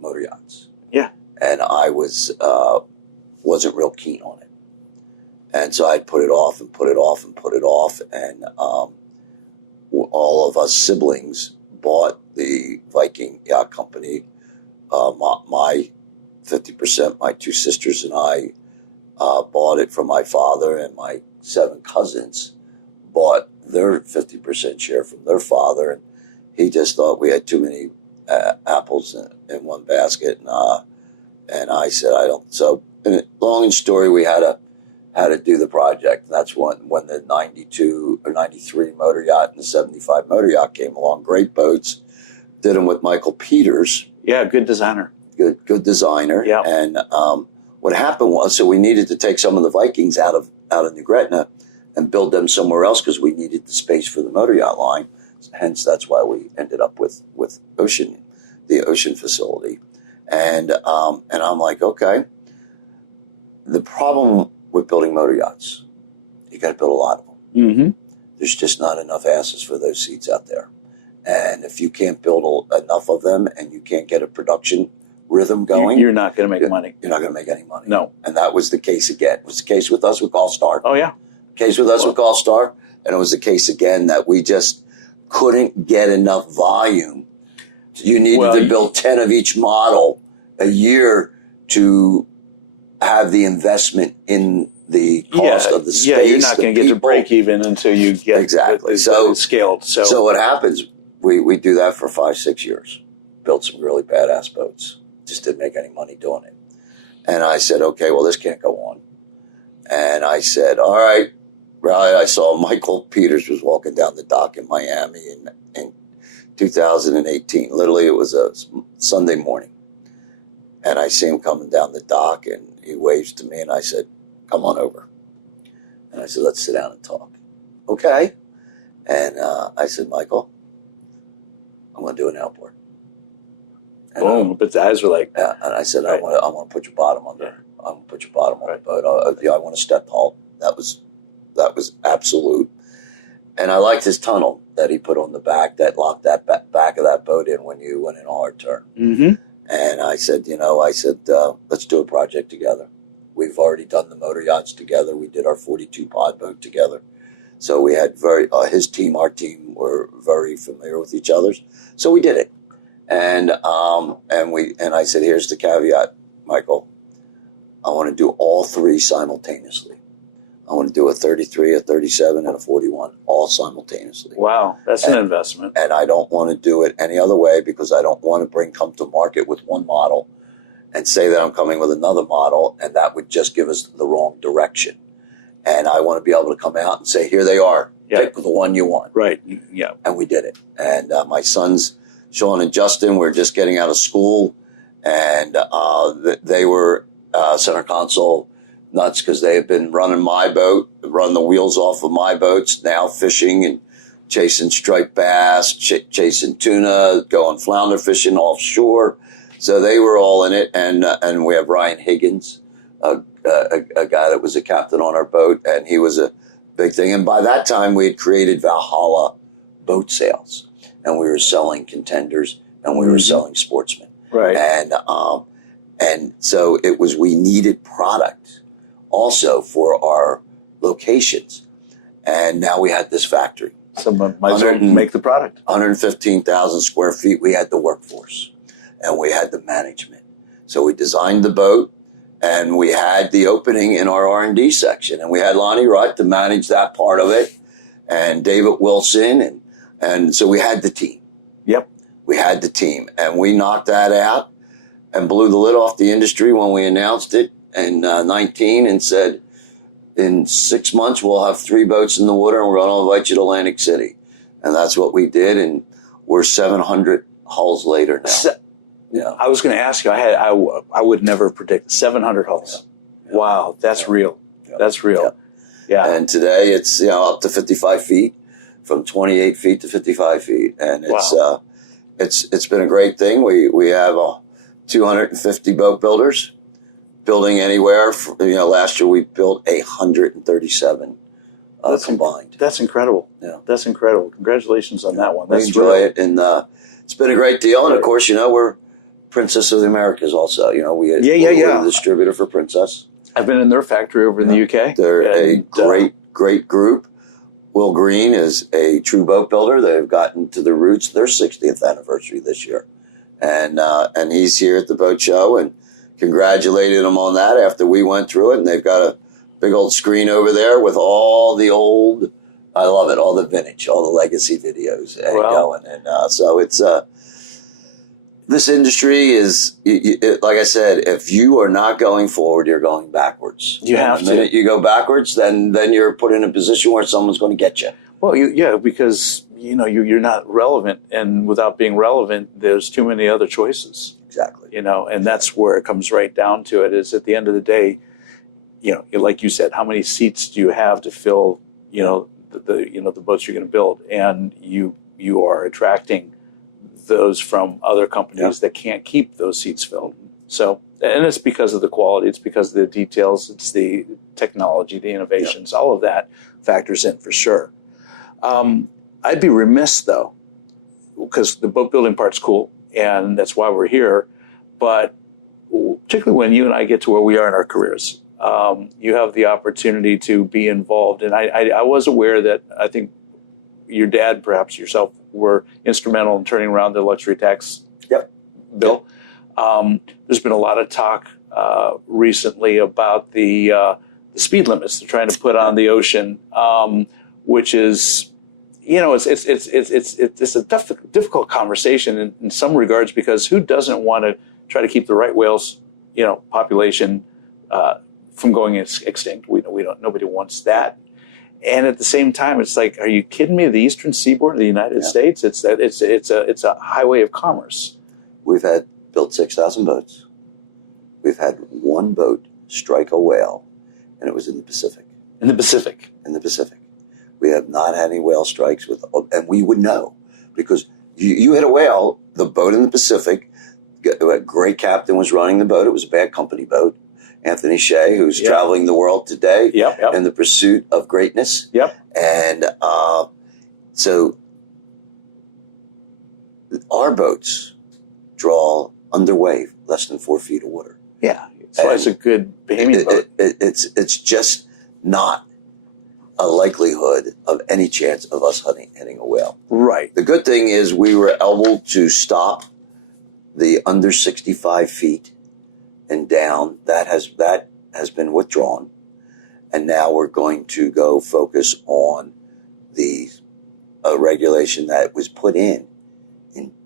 motor yachts. Yeah. And I wasn't real keen on it. And so I'd put it off and put it off and put it off. And all of us siblings bought the Viking Yacht Company. My 50%, my 2 sisters and I bought it from my father, and my 7 cousins bought their 50% share from their father. And he just thought we had too many apples in one basket. And I said, I don't. So, long and story, we had to do the project. And that's when the 92 or 93 motor yacht and the 75 motor yacht came along. Great boats. Did them with Michael Peters. Yeah, good designer. Good designer. Yeah. And what happened was, so we needed to take some of the Vikings out of New Gretna and build them somewhere else because we needed the space for the motor yacht line. Hence, that's why we ended up with Ocean, the Ocean facility. And I'm like, okay. The problem with building motor yachts, you got to build a lot of them. Mm-hmm. There's just not enough asses for those seats out there. And if you can't build enough of them and you can't get a production rhythm going, you're not going to make money. You're not going to make any money. No. And that was the case again. It was the case with us with Gulfstar. Oh, yeah. Case with us with Gulfstar. And it was the case again that we just couldn't get enough volume. You needed to build 10 of each model a year to have the investment in the cost of the space. Yeah, you're not going to get to break even until you get exactly scaled. So what happens, we do that for 5-6 years. Built some really badass boats. Just didn't make any money doing it. And I said, okay, well, this can't go on. And I said, all right. I saw Michael Peters was walking down the dock in Miami in 2018. Literally, it was a Sunday morning. And I see him coming down the dock, and he waves to me, and I said, come on over. And I said, let's sit down and talk. Okay. And I said, Michael, I'm going to do an outboard. And boom. But the eyes were like... and I said, I want to put your bottom under. I'm going to put your bottom on the boat. I want to step halt. That was absolute. And I liked his tunnel that he put on the back that locked that back of that boat in when you went in a hard turn. Mm-hmm. And I said, let's do a project together. We've already done the motor yachts together. We did our 42 pod boat together. So we had his team, our team were very familiar with each other. So we did it. And I said, here's the caveat, Michael. I want to do all three simultaneously. I want to do a 33, a 37, and a 41 all simultaneously. Wow, that's an investment. And I don't want to do it any other way because I don't want to come to market with one model and say that I'm coming with another model, and that would just give us the wrong direction. And I want to be able to come out and say, here they are. Yeah. Pick the one you want. Right, yeah. And we did it. And my sons, Sean and Justin, were just getting out of school, and they were center console nuts because they had been running my boat, run the wheels off of my boats, now fishing and chasing striped bass, chasing tuna, going flounder fishing offshore. So they were all in it. And we have Ryan Higgins, a guy that was a captain on our boat, and he was a big thing. And by that time, we had created Valhalla boat sales, and we were selling contenders, and we were selling sportsmen. Right. And so it was, we needed product also for our locations. And now we had this factory. So might as well make the product. 115,000 square feet. We had the workforce and we had the management. So we designed the boat and we had the opening in our R&D section. And we had Lonnie Rutt to manage that part of it and David Wilson. And so we had the team. Yep. We had the team and we knocked that out and blew the lid off the industry when we announced it in 19 and said, in 6 months, we'll have 3 boats in the water and we're going to invite you to Atlantic City. And that's what we did. And we're 700 hulls later now. Yeah. I was going to ask you, I would never predict 700 hulls. Yeah. Wow. That's real. Yeah. That's real. Yeah. And today it's, up to 55 feet, from 28 feet to 55 feet. And it's been a great thing. We have 250 boat builders. Building anywhere, last year we built 137 combined. That's incredible. Yeah, that's incredible. Congratulations on that one. We enjoy it, and it's been a great deal. And of course, we're Princess of the Americas also. We're the distributor for Princess. I've been in their factory over in the UK. They're a great group. Will Green is a true boat builder. They've gotten to the roots. Their 60th anniversary this year, and he's here at the boat show and congratulated them on that after we went through it. And they've got a big old screen over there with all the old, I love it, all the vintage, all the legacy videos going. And so it's, this industry is, like I said, if you are not going forward, you're going backwards. You have to. The minute you go backwards, then you're put in a position where someone's going to get you. Well, because, you're not relevant. And without being relevant, there's too many other choices. Exactly. And that's where it comes right down to it is at the end of the day, like you said, how many seats do you have to fill, the boats you're going to build? And you are attracting those from other companies that can't keep those seats filled. So, and it's because of the quality, it's because of the details, it's the technology, the innovations, all of that factors in for sure. I'd be remiss though, because the boat building part's cool. And that's why we're here. But particularly when you and I get to where we are in our careers, you have the opportunity to be involved. And I was aware that I think your dad, perhaps yourself, were instrumental in turning around the luxury tax bill. There's been a lot of talk recently about the speed limits they're trying to put on the ocean, which is... it's a difficult conversation in some regards because who doesn't want to try to keep the right whales, population from going extinct? Nobody wants that. And at the same time, it's like, are you kidding me? The eastern seaboard of the United States, it's a highway of commerce. We've had built 6,000 boats. We've had one boat strike a whale, and it was in the Pacific. In the Pacific. We have not had any whale strikes and we would know because you hit a whale, the boat in the Pacific, a great captain was running the boat. It was a bad company boat. Anthony Shea, who's traveling the world today in the pursuit of greatness. And so our boats draw underway less than 4 feet of water. Yeah, so it's a good Bahamian boat. It's just not a likelihood of any chance of us hitting a whale. Right. The good thing is we were able to stop the under 65 feet and down. That has been withdrawn. And now we're going to go focus on the regulation that was put in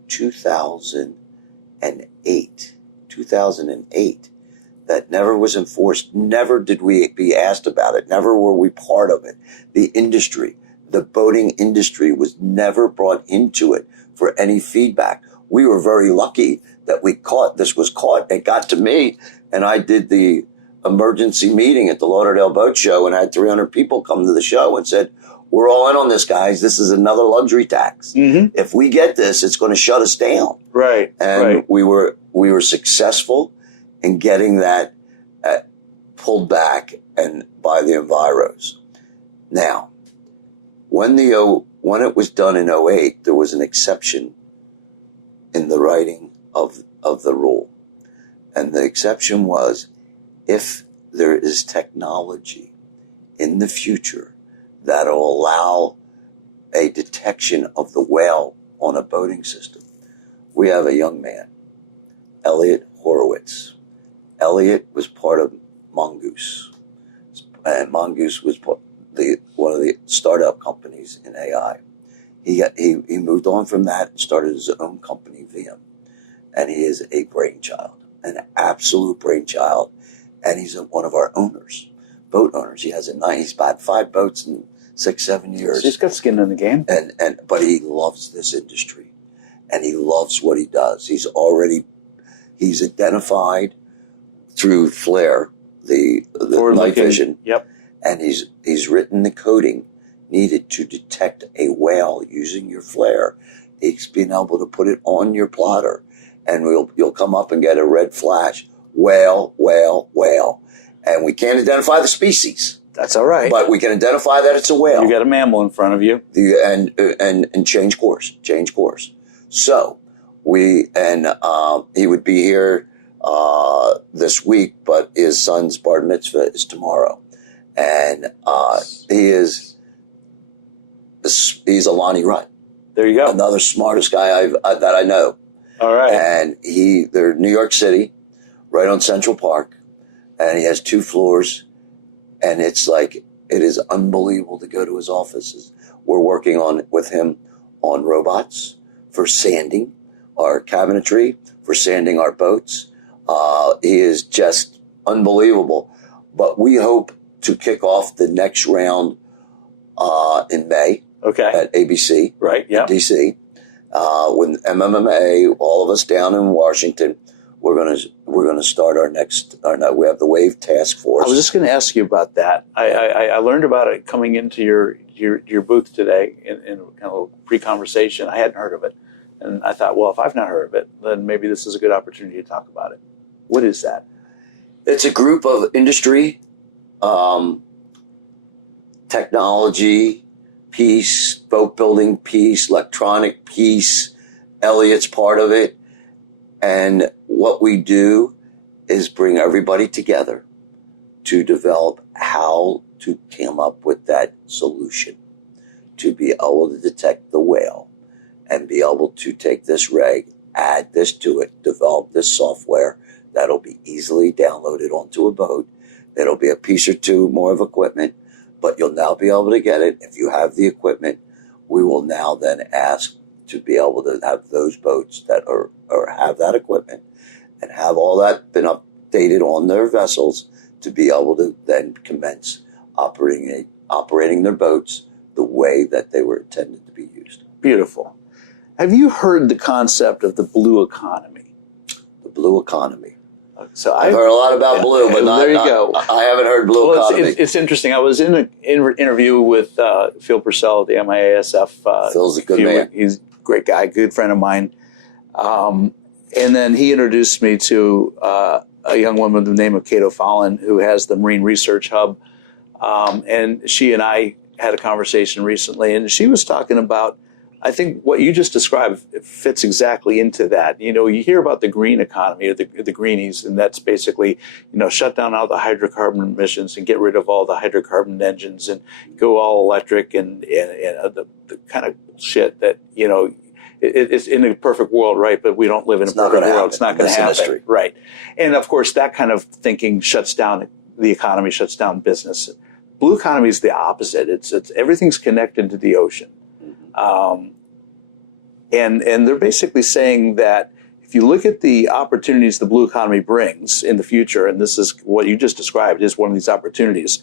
2008. 2008. That never was enforced. Never did we be asked about it. Never were we part of it. The industry, the boating industry was never brought into it for any feedback. We were very lucky that this was caught. It got to me, and I did the emergency meeting at the Lauderdale Boat Show and had 300 people come to the show and said, we're all in on this, guys. This is another luxury tax. If we get this, it's going to shut us down. Right. And we were successful in getting that pulled back and by the enviros. Now, when it was done in 2008, there was an exception in the writing of the rule. And the exception was if there is technology in the future that'll allow a detection of the whale on a boating system. We have a young man, Elliot Horowitz. Elliot was part of Mongoose, and Mongoose was one of the startup companies in AI. He moved on from that and started his own company, VM, and he is a brainchild, an absolute brainchild, and he's one of our owners, boat owners. He's bought 5 boats in 6-7 years. He's got skin in the game, but he loves this industry, and he loves what he does. He's identified through FLAIR, the night vision. And he's written the coding needed to detect a whale using your FLAIR. He's been able to put it on your plotter, and you'll come up and get a red flash, whale, whale, whale. And we can't identify the species. That's all right. But we can identify that it's a whale. You got a mammal in front of you. And change course. So he would be here this week, but his son's bar mitzvah is tomorrow. And he's a Lonnie Rutt. There you go. Another smartest guy that I know. All right. And they're in New York City, right on Central Park, and he has 2 floors, and it is unbelievable to go to his offices. We're working with him on robots for sanding our cabinetry, for sanding our boats. He is just unbelievable. But we hope to kick off the next round in May at ABC, right? Yeah, DC. With MMA, all of us down in Washington, we're gonna start our next. We have the Wave Task Force. I was just going to ask you about that. I learned about it coming into your booth today in kind of a pre-conversation. I hadn't heard of it, and I thought, well, if I've not heard of it, then maybe this is a good opportunity to talk about it. What is that? It's a group of industry, technology piece, boat building piece, electronic piece. Elliot's part of it. And what we do is bring everybody together to develop how to come up with that solution to be able to detect the whale and be able to take this reg, add this to it, develop this software that'll be easily downloaded onto a boat. It'll be a piece or 2 more of equipment, but you'll now be able to get it. If you have the equipment, we will now then ask to be able to have those boats that are have that equipment and have all that been updated on their vessels to be able to then commence operating their boats the way that they were intended to be used. Beautiful. Have you heard the concept of the blue economy? The blue economy. So I've heard a lot about blue, but there you go. I haven't heard blue economy. It's interesting. I was in an interview with Phil Purcell of the MIASF. Phil's a good man. He's a great guy, good friend of mine. And then he introduced me to a young woman by the name of Cato Fallon, who has the Marine Research Hub. And she and I had a conversation recently, and she was talking about, I think what you just described fits exactly into that. You hear about the green economy, or the greenies, and that's basically, shut down all the hydrocarbon emissions and get rid of all the hydrocarbon engines and go all electric and the kind of shit that, it's in a perfect world, right? But we don't live in a perfect world. It's not going to happen. Industry. Right. And of course, that kind of thinking shuts down the economy, shuts down business. Blue economy is the opposite. It's everything's connected to the ocean. And they're basically saying that if you look at the opportunities the blue economy brings in the future, and this is what you just described is one of these opportunities,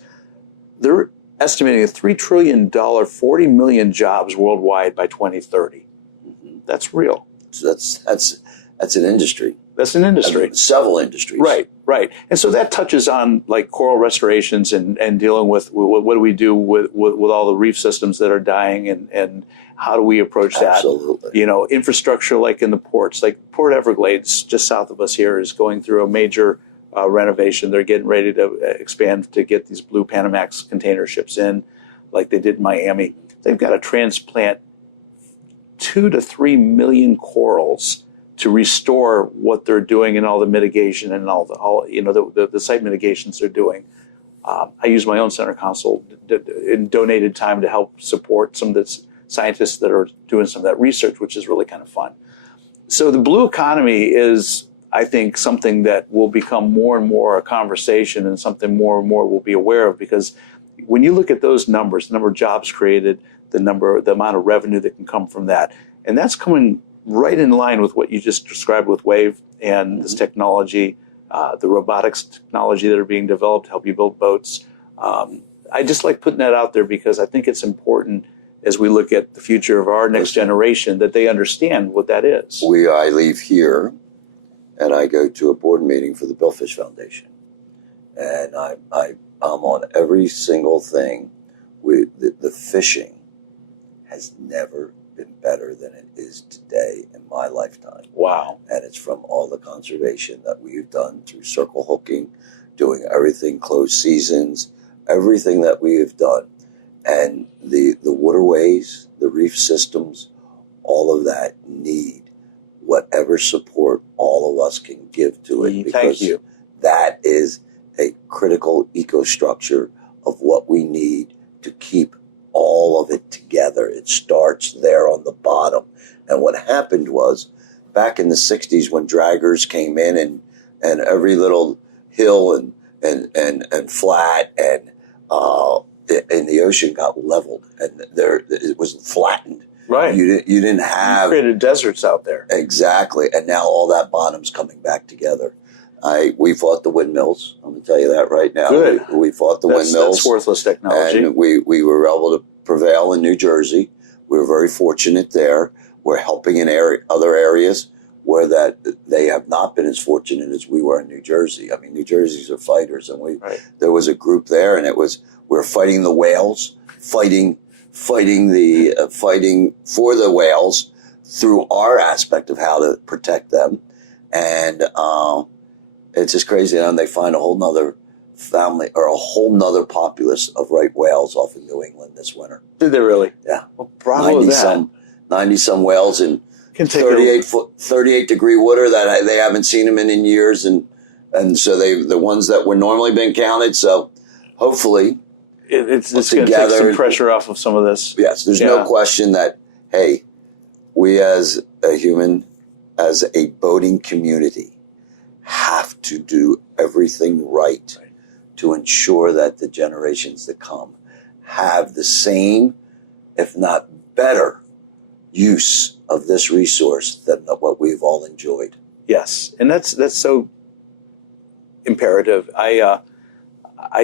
they're estimating a $3 trillion, 40 million jobs worldwide by 2030. Mm-hmm. That's real. That's an industry. That's an industry. I mean, several industries. Right. And so that touches on like coral restorations and dealing with what do we do with all the reef systems that are dying and how do we approach that? Absolutely. Infrastructure like in the ports, like Port Everglades, just south of us here, is going through a major renovation. They're getting ready to expand to get these blue Panamax container ships in like they did in Miami. They've got to transplant 2 to 3 million corals to restore what they're doing and all the mitigation and all the site mitigations they're doing. I use my own center console in donated time to help support some of the scientists that are doing some of that research, which is really kind of fun. So the blue economy is, I think, something that will become more and more a conversation and something more and more we'll be aware of, because when you look at those numbers, the number of jobs created, the amount of revenue that can come from that, and that's coming right in line with what you just described with Wave and this technology, the robotics technology that are being developed to help you build boats. I just like putting that out there because I think it's important as we look at the future of our next generation that they understand what that is. I leave here and I go to a board meeting for the Billfish Foundation. And I'm on every single thing. The fishing has never been better than it is today in my lifetime. Wow. And it's from all the conservation that we've done through circle hooking, doing everything, closed seasons, everything that we have done. And the waterways, the reef systems, all of that need whatever support all of us can give to it. Thank you. That is a critical ecostructure of what we need to keep all of it together. It starts there on the bottom. And what happened was, back in the 60s when draggers came in and every little hill and flat and in the ocean got leveled and it was flattened. Right. You didn't have... You created deserts out there. Exactly. And now all that bottom's coming back together. We fought the windmills. I'm going to tell you that right now. Good. We fought the windmills. That's worthless technology. And we were able to prevail in New Jersey. We were very fortunate there. We're helping in other areas where that they have not been as fortunate as we were in New Jersey. I mean, New Jersey's are fighters, and there was a group there, and we're fighting the whales, fighting for the whales through our aspect of how to protect them, and it's just crazy. And they find a whole nother family or a whole nother populace of right whales off in New England this winter. Did they really? Yeah. Well, bravo to that. 90 some whales in Can take 38 degree water that they haven't seen them in years. And so the ones that were normally being counted. So hopefully it's going to take some pressure off of some of this. Yes. There's no question that, hey, we as a boating community have to do everything right to ensure that the generations that come have the same, if not better, use of this resource than what we've all enjoyed. Yes, and that's so imperative. I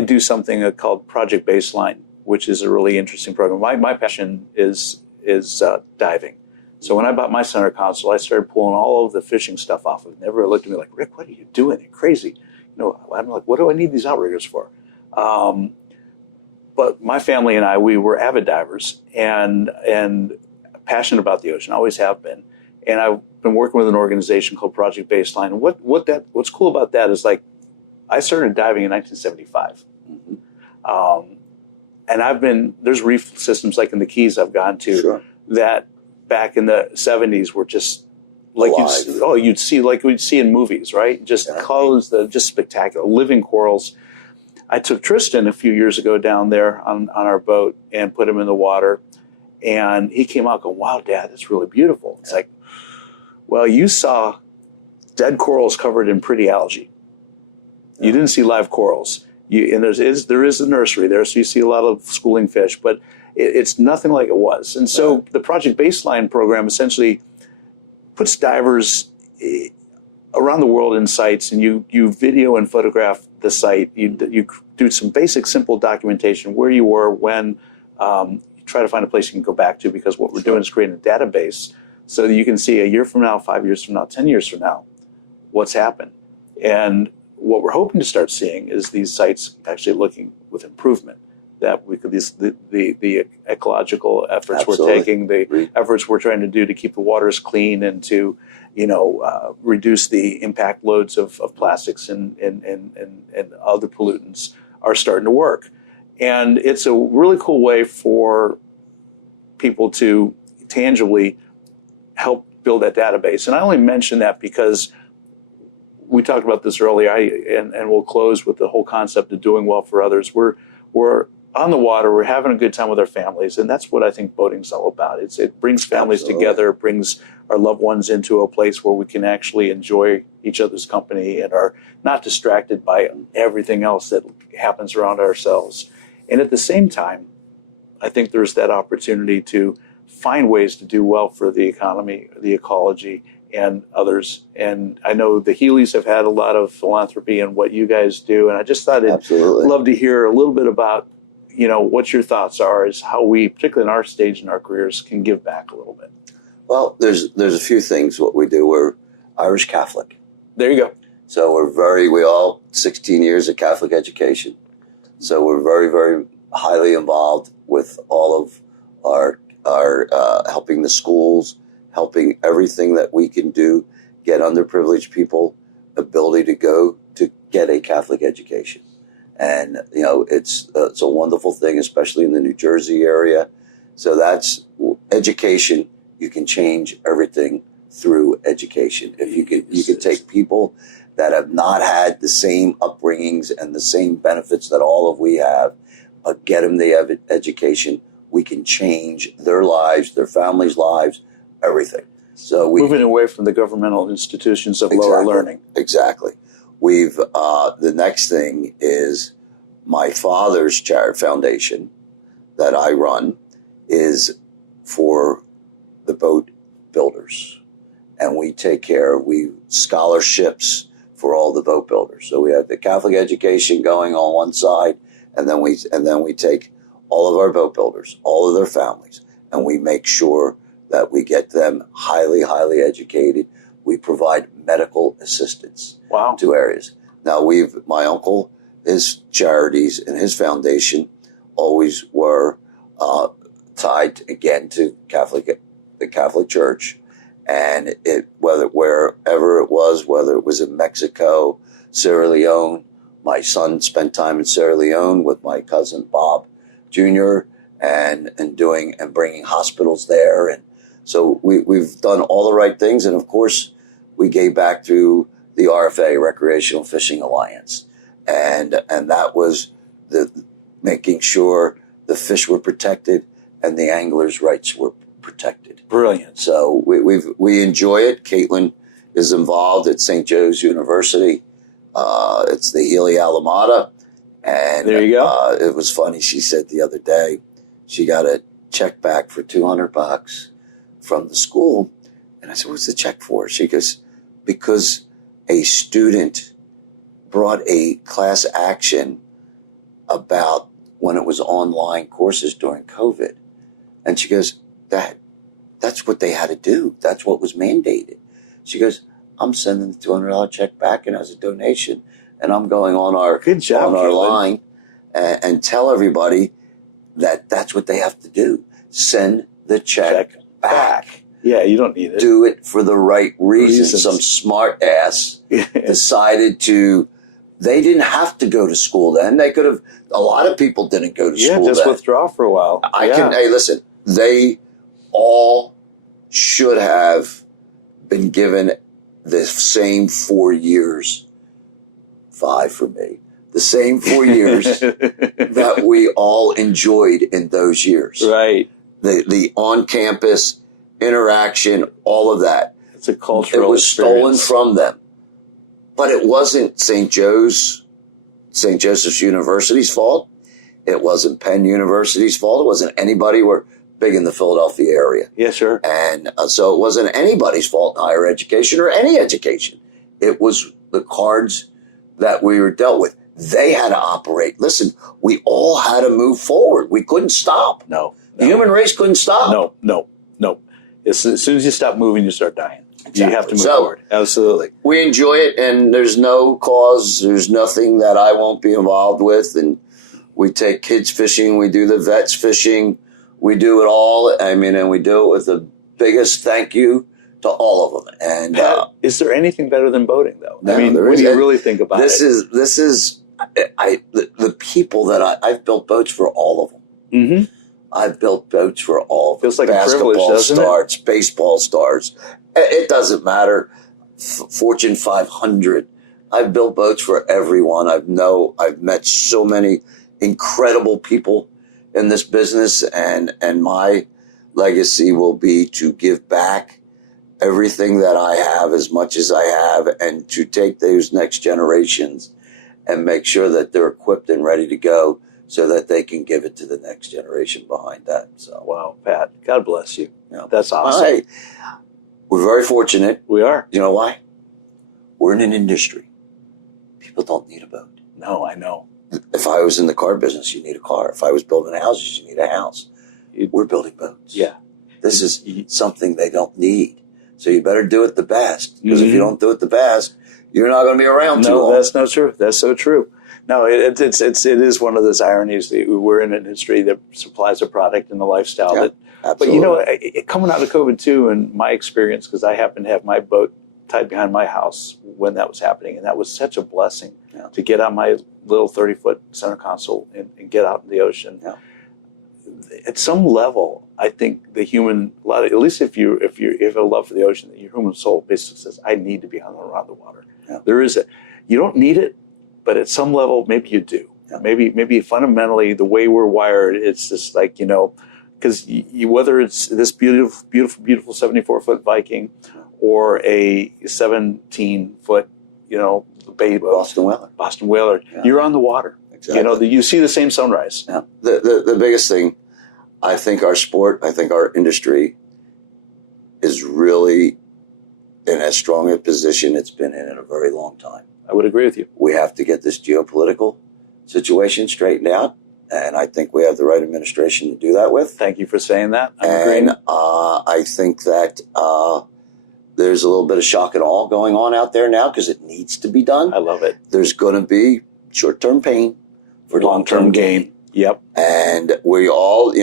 do something called Project Baseline, which is a really interesting program. My passion is diving. So when I bought my center console, I started pulling all of the fishing stuff off of it. And everyone looked at me like, Rick, what are you doing? You're crazy. I'm like, what do I need these outriggers for? But my family and I, we were avid divers and passionate about the ocean, always have been. And I've been working with an organization called Project Baseline. And what's cool about that is, like, I started diving in 1975. And there's reef systems like in the Keys I've gone to that back in the 70s were just like you'd see like we'd see in movies, right? Just colors, just spectacular, living corals. I took Tristan a few years ago down there on our boat and put him in the water, and he came out going, "Wow, Dad, that's really beautiful." It's like, well, you saw dead corals covered in pretty algae. You didn't see live corals. And there is a nursery there, so you see a lot of schooling fish, but it's nothing like it was. And so the Project Baseline program essentially puts divers around the world in sites, and you video and photograph the site. You do some basic, simple documentation, where you were, when, you try to find a place you can go back to, because what we're doing is creating a database so that you can see a year from now, 5 years from now, 10 years from now, what's happened. And what we're hoping to start seeing is these sites actually looking with improvement. That we could the ecological efforts we're taking, the efforts we're trying to do to keep the waters clean and to reduce the impact loads of plastics and other pollutants are starting to work. And it's a really cool way for people to tangibly help build that database. And I only mention that because we talked about this earlier, and we'll close with the whole concept of doing well for others. We're on the water, we're having a good time with our families, and that's what I think boating's all about. It brings families together, brings our loved ones into a place where we can actually enjoy each other's company and are not distracted by everything else that happens around ourselves. And at the same time, I think there's that opportunity to find ways to do well for the economy, the ecology, and others. And I know the Healeys have had a lot of philanthropy in what you guys do, and I just thought I'd love to hear a little bit about what your thoughts are, is how we, particularly in our stage in our careers, can give back a little bit. Well, there's a few things what we do. We're Irish Catholic. There you go. So we all 16 years of Catholic education. So we're very, very highly involved with all of our helping the schools, helping everything that we can do, get underprivileged people ability to go to get a Catholic education. And, it's a wonderful thing, especially in the New Jersey area. So that's education. You can change everything through education. If you could take people that have not had the same upbringings and the same benefits that all of we have, but get them the education, we can change their lives, their families' lives, everything. So moving away from the governmental institutions of lower learning. Exactly. The next thing is my father's charity foundation that I run is for the boat builders. And we take care of scholarships for all the boat builders. So we have the Catholic education going on one side, and then we take all of our boat builders, all of their families, and we make sure that we get them highly, highly educated. We provide medical assistance to areas. Now my uncle, his charities and his foundation always were tied again to the Catholic Church, and wherever it was, whether it was in Mexico, Sierra Leone. My son spent time in Sierra Leone with my cousin Bob Jr. and bringing hospitals there, and so we've done all the right things, and of course we gave back through the RFA, Recreational Fishing Alliance, and that was making sure the fish were protected and the anglers' rights were protected. Brilliant. So we enjoy it. Caitlin is involved at St. Joe's University. It's the Healey Alameda, and there you go. It was funny. She said the other day she got a check back for $200 from the school, and I said, "What's the check for?" She goes, "Because a student brought a class action about when it was online courses during COVID." And she goes, that's what they had to do. That's what was mandated. She goes, "I'm sending the $200 check back and as a donation." And I'm going on our line and tell everybody that that's what they have to do. Send the check back. Yeah, you don't need it. Do it for the right reason. Some smart ass decided to They didn't have to go to school then. They could have, a lot of people didn't go to school just then. withdraw for a while. Hey, listen, they all should have been given the same 4 years, 5 for me, the same 4 years that we all enjoyed in those years. Right. The on-campus interaction, all of that. It's a cultural It was experience. stolen from them. But it wasn't St. Joseph's University's fault. It wasn't Penn University's fault. It wasn't anybody. We're big in the Philadelphia area. Yeah, sure. And so it wasn't anybody's fault in higher education or any education. It was the cards that we were dealt with. They had to operate. Listen, we all had to move forward. We couldn't stop. No. The human race couldn't stop. No. As soon as you stop moving, you start dying. Exactly. You have to move forward. Absolutely. We enjoy it, and there's no cause. There's nothing that I won't be involved with. And we take kids fishing. We do the vets fishing. We do it all. And we do it with the biggest thank you to all of them. And Pat, is there anything better than boating, though? No, when you really think about it. This is the people that I've built boats for all of them. Mm-hmm. I've built boats for all of them. Feels like a privilege, basketball doesn't stars, baseball stars. It doesn't matter. Fortune 500. I've built boats for everyone. I've met so many incredible people in this business, and my legacy will be to give back everything that I have as much as I have, and to take those next generations and make sure that they're equipped and ready to go so that they can give it to the next generation behind that. So, wow, Pat, God bless you. Yeah. That's awesome. Hey, we're very fortunate. We are. You know why? We're in an industry. People don't need a boat. No, I know. If I was in the car business, you need a car. If I was building houses, you need a house. We're building boats. Yeah. This is something they don't need. So you better do it the best. Because if you don't do it the best, you're not going to be around too long. No, that's not true. That's so true. No, it is one of those ironies that we're in an industry that supplies a product and a lifestyle. Yeah, but absolutely. coming out of COVID too, and my experience, because I happened to have my boat tied behind my house when that was happening, and that was such a blessing to get on my little 30-foot center console and get out in the ocean. Yeah. At some level, I think the human, at least if you have a love for the ocean, your human soul basically says, "I need to be around the water." Yeah. You don't need it, but at some level, maybe you do. Yeah. Maybe fundamentally, the way we're wired, it's just like, because whether it's this beautiful 74-foot Viking or a 17-foot, Boston Whaler, you're on the water. Exactly. You see the same sunrise. Yeah. The biggest thing, I think our industry is really in as strong a position it's been in a very long time. I would agree with you. We have to get this geopolitical situation straightened out, and I think we have the right administration to do that with. Thank you for saying that. I think that there's a little bit of shock and awe going on out there now because it needs to be done. I love it. There's going to be short-term pain for long-term gain. Yep. And we all,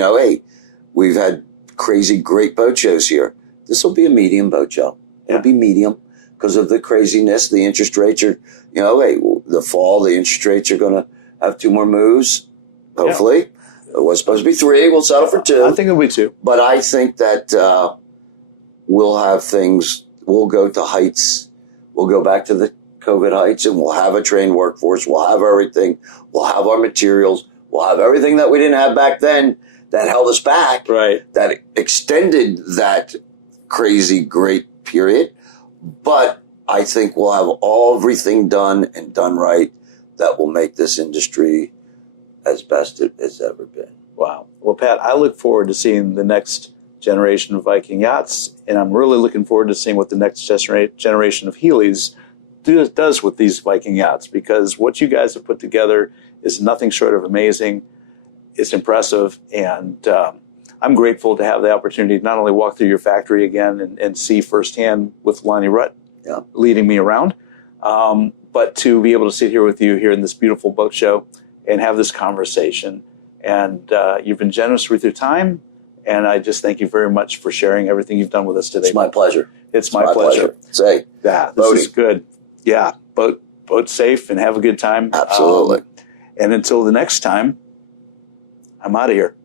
we've had crazy great boat shows here. This will be a medium boat show. It'll be medium because of the craziness. The interest rates are, the fall, the interest rates are going to have 2 more moves, hopefully. It was supposed to be 3. We'll settle for 2. I think it'll be 2. But I think that we'll have things, we'll go to heights. We'll go back to the COVID heights, and we'll have a trained workforce. We'll have everything. We'll have our materials. We'll have everything that we didn't have back then that held us back. Right. That extended that crazy great period. But I think we'll have everything done and done right that will make this industry as best it has ever been. Wow. Well, Pat, I look forward to seeing the next generation of Viking Yachts, and I'm really looking forward to seeing what the next generation of Healeys does with these Viking Yachts, because what you guys have put together is nothing short of amazing. It's impressive, and I'm grateful to have the opportunity to not only walk through your factory again and see firsthand with Lonnie Rutt leading me around, but to be able to sit here with you here in this beautiful boat show and have this conversation. And you've been generous with your time, and I just thank you very much for sharing everything you've done with us today. It's my pleasure. It's my pleasure. Say, this boating. is good. Yeah, boat safe and have a good time. Absolutely. And until the next time, I'm out of here.